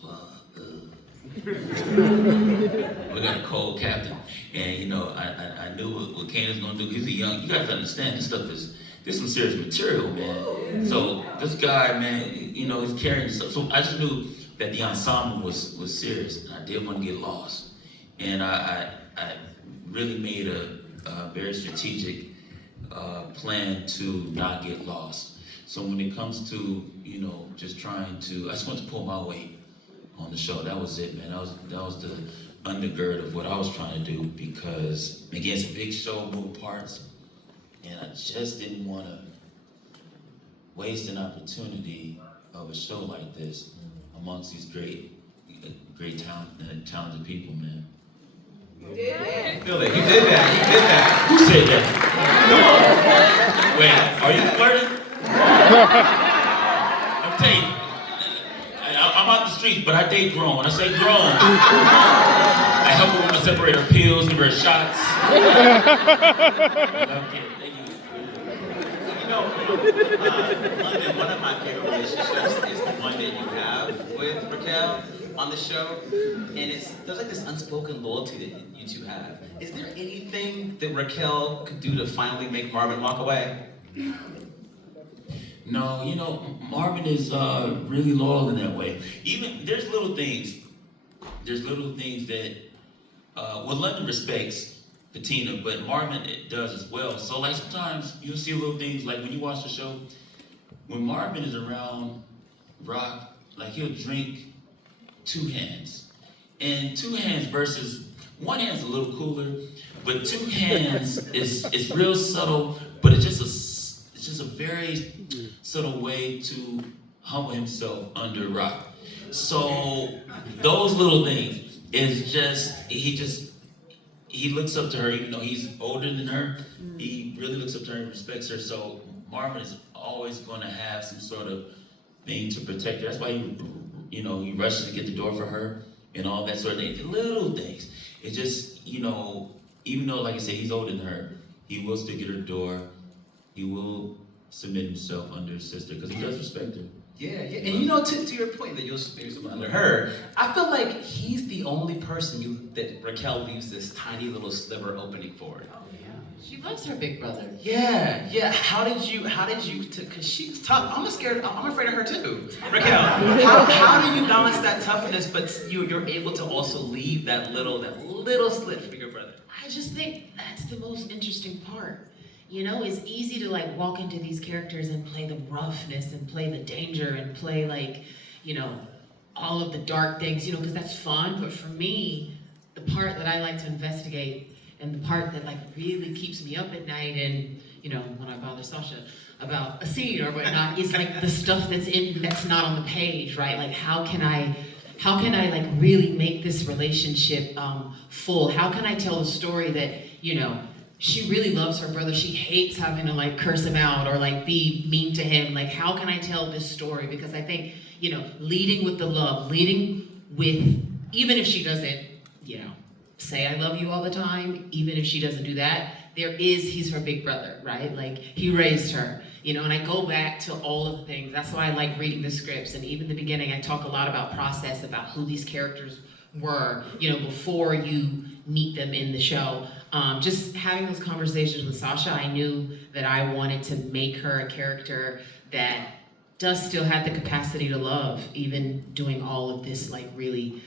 We got a cold captain, and you know, I knew what Kanan's gonna do. He's a young. You guys understand this stuff is some serious material, man. So this guy, man, you know, he's carrying stuff. So I just knew that the ensemble was serious. I didn't want to get lost, and I really made a very strategic plan to not get lost. So when it comes to, you know, just trying to, I just want to pull my weight on the show. That was it, man. That was the undergird of what I was trying to do, because again, it's a big show, moving parts, and I just didn't want to waste an opportunity of a show like this amongst these great talented people, man. Yeah. Feel it. He did that. Who said that? Wait, are you flirting? I'm telling you, I'm out the streets, but I date grown. When I say grown, I help a woman separate her pills, give her shots. Okay, thank you. You know, London, one of my favorite relationships is the one that you have with Raquel on the show, and there's like this unspoken loyalty that you two have. Is there anything that Raquel could do to finally make Marvin walk away? No, you know, Marvin is really loyal in that way. Even there's little things that London respects Patina, but Marvin does as well. So like sometimes you'll see little things like when you watch the show, when Marvin is around Rock, like he'll drink 2 hands. And 2 hands versus 1 hand's a little cooler, but 2 hands is real subtle, but it's just a very subtle way to humble himself under Rock. So those little things is just he looks up to her, even though he's older than her. He really looks up to her and respects her. So Marvin is always going to have some sort of thing to protect her. That's why he rushes to get the door for her and all that sort of thing. The little things. It's just, you know, even though, like I said, he's older than her, he will still get her door. he will submit himself under his sister because he does respect her. Yeah, and you know, to your point that you'll space under her, I feel like he's the only person that Raquel leaves this tiny little sliver opening for. Oh yeah, she loves her big brother. Yeah. How did you? Because she's tough. I'm afraid of her too. Raquel, how do you balance that toughness, but you're able to also leave that little slit for your brother? I just think that's the most interesting part. You know, it's easy to like walk into these characters and play the roughness and play the danger and play like, you know, all of the dark things, you know, because that's fun. But for me, the part that I like to investigate and the part that like really keeps me up at night and, you know, when I bother Sasha about a scene or whatnot, is like the stuff that's not on the page, right? Like how can I like really make this relationship full? How can I tell a story that, you know, she really loves her brother. She hates having to like curse him out or like be mean to him. Like, how can I tell this story? Because I think, you know, leading with the love, leading with, even if she doesn't, you know, say I love you all the time, even if she doesn't do that, he's her big brother, right? Like, he raised her, you know, and I go back to all of the things. That's why I like reading the scripts. And even the beginning, I talk a lot about process, about who these characters were, you know, before you meet them in the show. Just having those conversations with Sasha, I knew that I wanted to make her a character that does still have the capacity to love, even doing all of this like really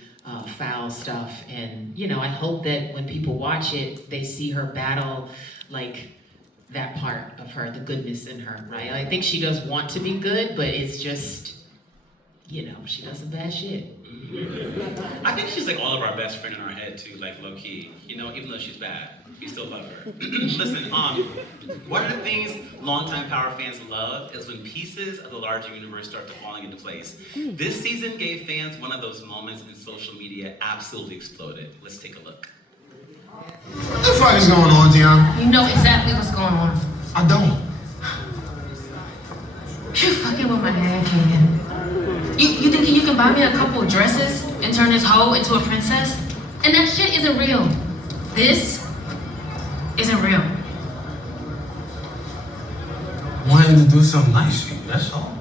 foul stuff. And, you know, I hope that when people watch it, they see her battle like that part of her, the goodness in her, right? I think she does want to be good, but it's just, you know, she does some bad shit. I think she's like all of our best friend in our head too, like low key. You know, even though she's bad, we still love her. Listen, one of the things longtime Power fans love is when pieces of the larger universe start to falling into place. This season gave fans one of those moments and social media absolutely exploded. Let's take a look. What the fuck is going on, Dion? You know exactly what's going on. I don't. You fucking with my dad, Kanan. You thinking you can buy me a couple of dresses and turn this hoe into a princess? And that shit isn't real. This isn't real. Wanted to do something nice for you, that's all.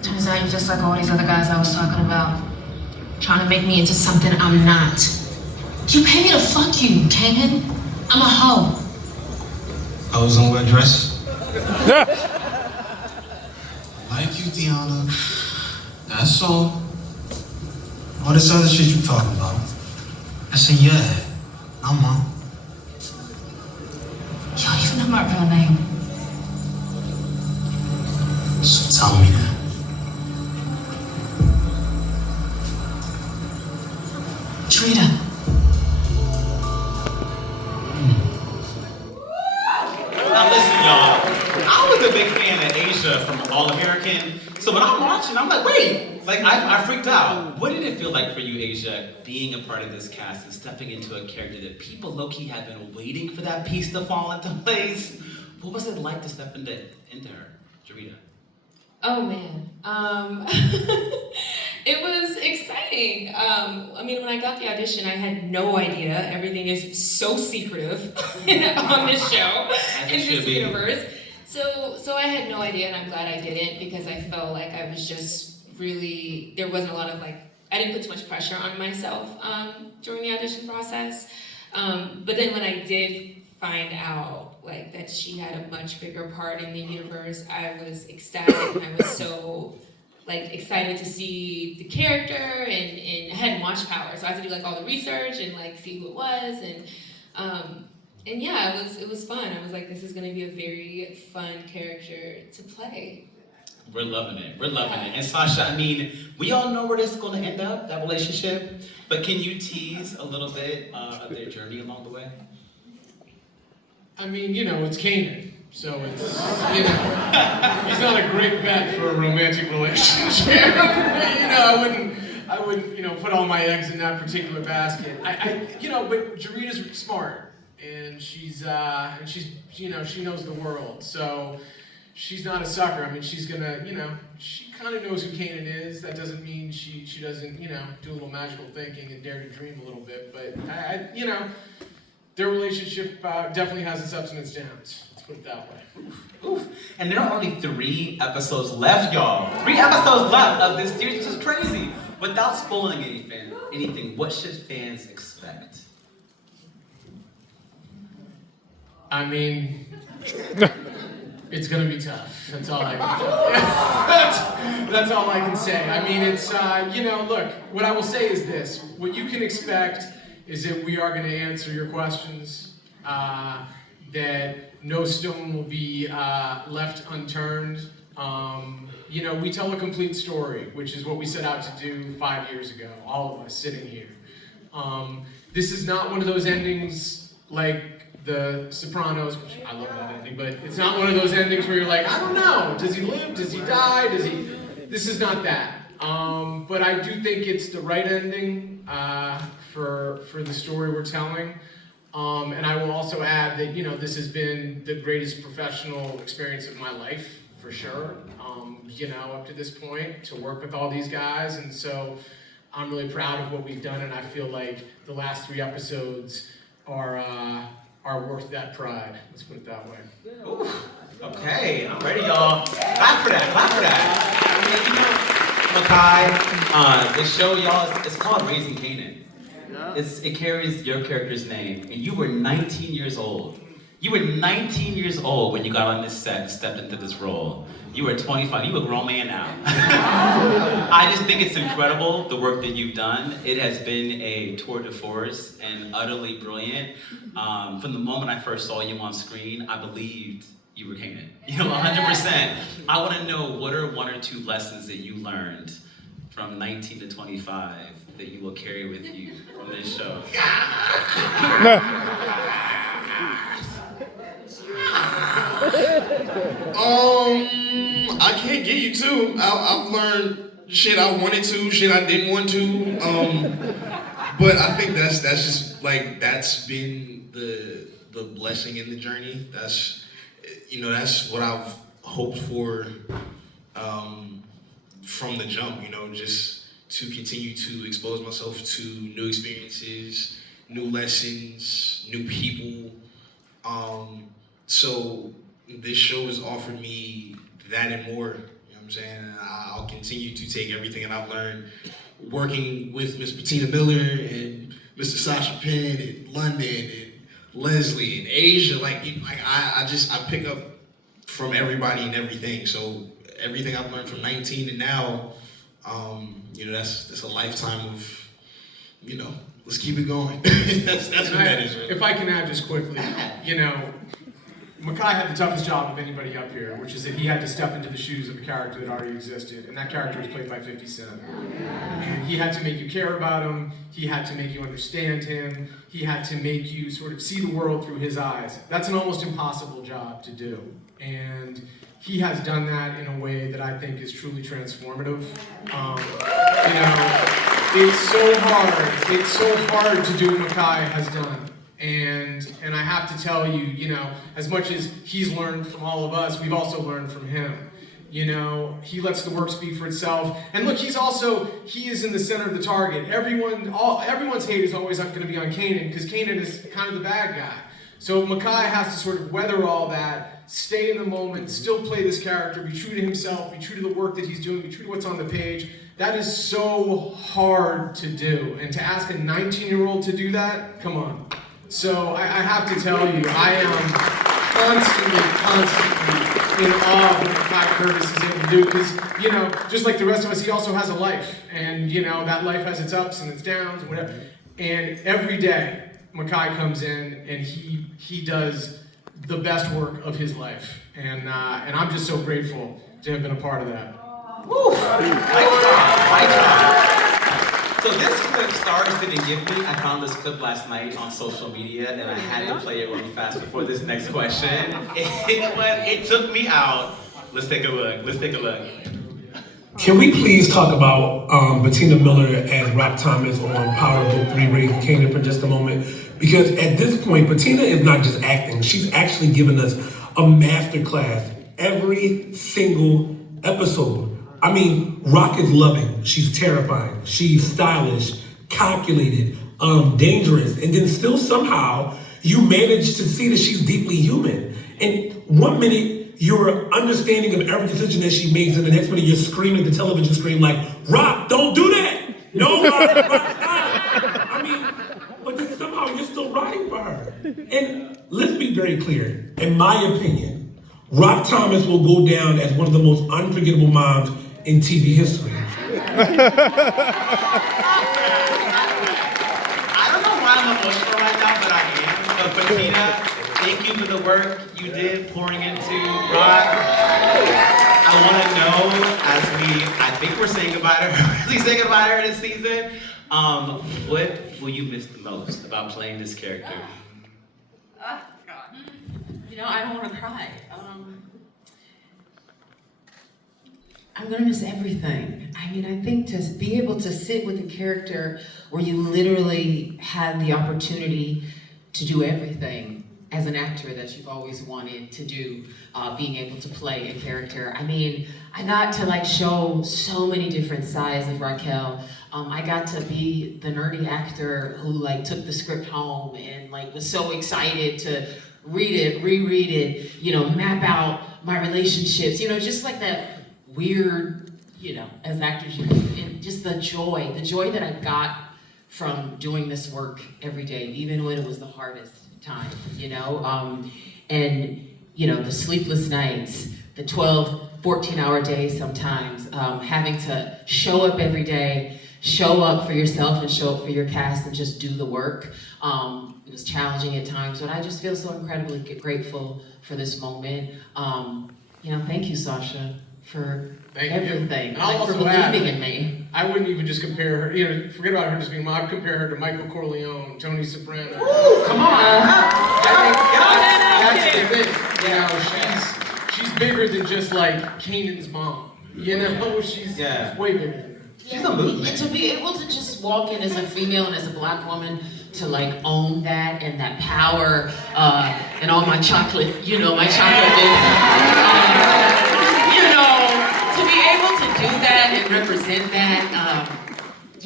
Turns out you're just like all these other guys I was talking about. Trying to make me into something I'm not. You pay me to fuck you, Kanan. I'm a hoe. Hoes don't wear dresses. Like you, Deanna. That's all. All this other shit you talking about. That's in your head. I'm on. Yo, you know my real name. So tell me that. Trita. Now listen, y'all. I was a big fan of Asia from All American. So when I'm watching, I'm like, wait, like I freaked out. What did it feel like for you, Asia, being a part of this cast and stepping into a character that people low-key have been waiting for that piece to fall into place? What was it like to step into her, Jarita? Oh man, it was exciting. I mean, when I got the audition, I had no idea. Everything is so secretive on this show, in this universe. So I had no idea, and I'm glad I didn't, because I felt like I was just really, there wasn't a lot of like, I didn't put too much pressure on myself during the audition process. But then when I did find out like that she had a much bigger part in the universe, I was ecstatic, and I was so like excited to see the character, and I hadn't watched Power, so I had to do like all the research and like see who it was, and yeah, it was fun. I was like, this is gonna be a very fun character to play. We're loving it. We're loving it. And Sasha, I mean, we all know where this is going to end up, that relationship. But can you tease a little bit of their journey along the way? I mean, you know, it's Kanan, so it's, you know, he's not a great bet for a romantic relationship. You know, I wouldn't, you know, put all my eggs in that particular basket. You know, but Jarita's smart, and she's, you know, she knows the world, so she's not a sucker. I mean, she's gonna, you know, she kind of knows who Kanan is. That doesn't mean she doesn't, you know, do a little magical thinking and dare to dream a little bit, but you know, their relationship definitely has its ups and its downs. Let's put it that way. Oof. And there are only 3 episodes left, y'all. 3 episodes left of this series, which is crazy. Without spoiling anything, what should fans expect? I mean, it's gonna be tough. That's all I can say. That's all I can say. I mean, it's, look, what I will say is this. What you can expect is that we are gonna answer your questions, that no stone will be left unturned. We tell a complete story, which is what we set out to do 5 years ago, all of us sitting here. This is not one of those endings like The Sopranos, which I love that ending, but it's not one of those endings where you're like, I don't know, does he live, does he die, this is not that. But I do think it's the right ending for the story we're telling. And I will also add that, this has been the greatest professional experience of my life, for sure. Up to this point, to work with all these guys. And so I'm really proud of what we've done, and I feel like the last 3 episodes are worth that pride. Let's put it that way. Ooh, okay, I'm ready, y'all. Clap for that. Makai, this show, y'all, it's called Raising Kanan. It carries your character's name, and you were 19 years old. You were 19 years old when you got on this set and stepped into this role. You were 25, you a grown man now. I just think it's incredible, the work that you've done. It has been a tour de force and utterly brilliant. From the moment I first saw you on screen, I believed you were Kanan. 100%. I want to know, what are 1 or 2 lessons that you learned from 19 to 25 that you will carry with you from this show? I can't get you 2. I've learned shit I wanted to, shit I didn't want to. But I think that's just like, that's been the blessing in the journey. That's what I've hoped for from the jump. Just to continue to expose myself to new experiences, new lessons, new people. So this show has offered me that and more, you know what I'm saying? And I'll continue to take everything that I've learned working with Miss Bettina Miller and Mr. Sasha Penn and London and Leslie and Asia. I pick up from everybody and everything. So everything I've learned from 19 and now, that's a lifetime of, let's keep it going. that's what that is. Really. If I can add just quickly, Makai had the toughest job of anybody up here, which is that he had to step into the shoes of a character that already existed, and that character was played by 50 Cent. And he had to make you care about him, he had to make you understand him, he had to make you sort of see the world through his eyes. That's an almost impossible job to do. And he has done that in a way that I think is truly transformative. It's so hard to do what Makai has done. And I have to tell you, as much as he's learned from all of us, we've also learned from him. He lets the work speak for itself. And look, he is in the center of the target. Everyone's hate is always going to be on Kanan, because Kanan is kind of the bad guy. So Makai has to sort of weather all that, stay in the moment, still play this character, be true to himself, be true to the work that he's doing, be true to what's on the page. That is so hard to do. And to ask a 19-year-old to do that, come on. So I have to tell you, I am constantly in awe of what Makai Curtis is able to do, because, just like the rest of us, he also has a life. And, that life has its ups and its downs and whatever. And every day, Makai comes in and he does the best work of his life. And I'm just so grateful to have been a part of that. Woo! Mic drop. So this clip Stars didn't give me. I found this clip last night on social media, and I had to play it really fast before this next question. It took me out. Let's take a look. Can we please talk about Bettina Miller as Rock Thomas on Power Book 3 Raising Kanan for just a moment? Because at this point, Bettina is not just acting. She's actually given us a masterclass every single episode. I mean, Rock is loving, she's terrifying, she's stylish, calculated, dangerous, and then still somehow you manage to see that she's deeply human. And one minute, you're understanding of every decision that she makes, and the next minute, you're screaming at the television screen like, Rock, don't do that! No, Rock, stop! I mean, but then somehow you're still riding for her. And let's be very clear. In my opinion, Rock Thomas will go down as one of the most unforgettable moms in TV history. I don't know why I'm emotional right now, but I am. But Bettina, thank you for the work you did pouring into Rock. I want to know, I think we're saying goodbye to her, as we say goodbye to her this season, what will you miss the most about playing this character? God. You know, I don't want to cry. I'm gonna miss everything. I mean, I think to be able to sit with a character where you literally had the opportunity to do everything as an actor that you've always wanted to do, being able to play a character. I mean, I got to like show so many different sides of Raquel. I got to be the nerdy actor who like took the script home and like was so excited to read it, reread it, you know, map out my relationships, you know, just like that weird, you know, as actors, you know, and just the joy that I got from doing this work every day, even when it was the hardest time, you know, and, you know, the sleepless nights, the 12, 14-hour days sometimes, having to show up every day, show up for yourself and show up for your cast and just do the work. It was challenging at times, but I just feel so incredibly grateful for this moment. You know, thank you, Sasha, for everything, And I'll like, for also add, believing in me. I wouldn't even just compare her, you know, forget about her just being mom, I'd compare her to Michael Corleone, Tony Soprano. Come on! That's the thing, you know, she's bigger than just like Kanan's mom, you know, she's way bigger than her. She's a movement. And to be able to just walk in as a female and as a Black woman, to like own that and that power, and all my chocolate, you know, my chocolate bits, you know, to be able to do that and represent that,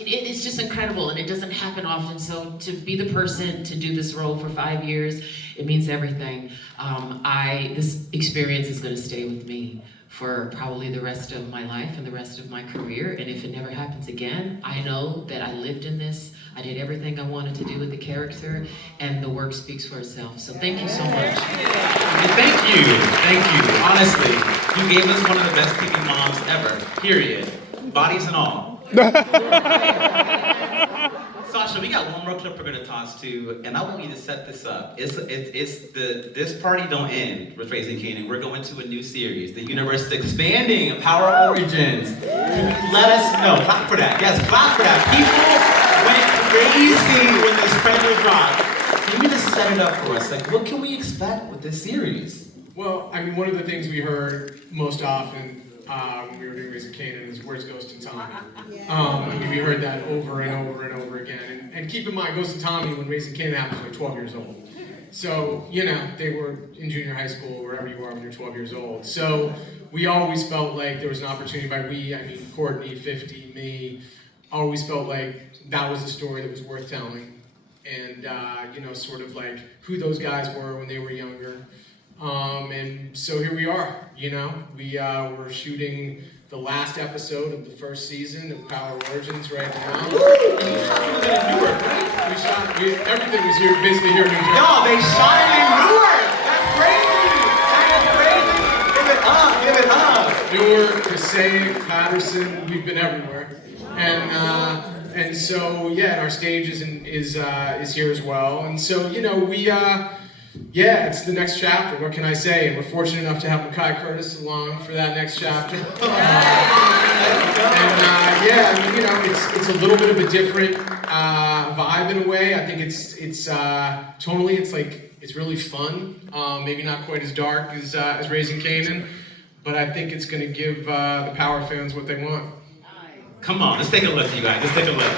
it's just incredible, and it doesn't happen often. So to be the person to do this role for 5 years, it means everything. This experience is going to stay with me for probably the rest of my life and the rest of my career. And if it never happens again, I know that I lived in this. I did everything I wanted to do with the character, and the work speaks for itself. So thank you so much. And thank you. Honestly, you gave us one of the best TV moms ever, period. Bodies and all. Sasha, we got one more clip we're gonna toss to, and I want you to set this up. This party don't end with Raising Kanan. We're going to a new series. The universe is expanding. Power Origins. Let us know. Clap for that. Yes, clap for that. People went crazy when this trailer dropped. Can you just set it up for us? Like, what can we expect with this series? Well, I mean, one of the things we heard most often when we were doing Raising Kanan is where's Ghost and Tommy? I mean, we heard that over and over and over again. And keep in mind, Ghost and Tommy, when Raising Kanan happened, they were 12 years old. So, you know, they were in junior high school, wherever you are when you're 12 years old. So we always felt like there was an opportunity, by we, I mean Courtney, 50, me, always felt like that was a story that was worth telling. And, you know, sort of like who those guys were when they were younger. And so here we are, you know, we're shooting the last episode of the first season of Power Origins right now. And you shot in Newark, right? Everything was here, basically here in New Jersey. No, they shot it in Newark! That's crazy! That is crazy! Give it up! Newark, Passaic, Patterson, we've been everywhere. And so, yeah, our stage is here as well. And so, you know, yeah, it's the next chapter. What can I say? And we're fortunate enough to have Makai Curtis along for that next chapter. Yeah, I mean, you know, it's a little bit of a different vibe in a way. I think it's tonally, it's like it's really fun. Maybe not quite as dark as Raising Kanan, but I think it's going to give the Power fans what they want. Come on, let's take a look, you guys. Let's take a look.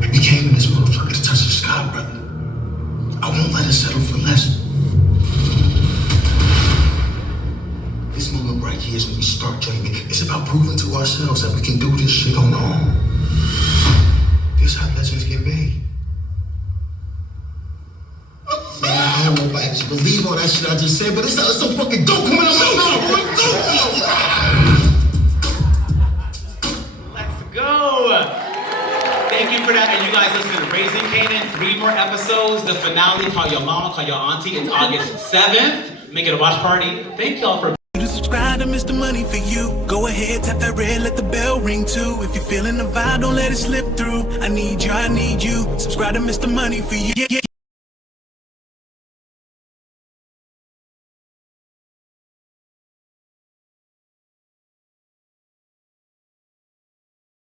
We came in this motherfucker to touch the sky, brother. I won't let us settle for less. This moment right here is when we start dreaming. It's about proving to ourselves that we can do this shit on our own. This is how legends get made. I actually believe all that shit I just said, but it's so fucking dope coming out my mouth, boy. Let's go. Thank you for that. And you guys listen to Raising Kanan, 3 more episodes. The finale, call your mama, call your auntie. It's August 7th. Make it a watch party. Thank y'all for Subscribe to Mr. Money for you. Go ahead, tap that red, let the bell ring too. If you're feeling the vibe, don't let it slip through. I need you, I need you. Subscribe to Mr. Money for you.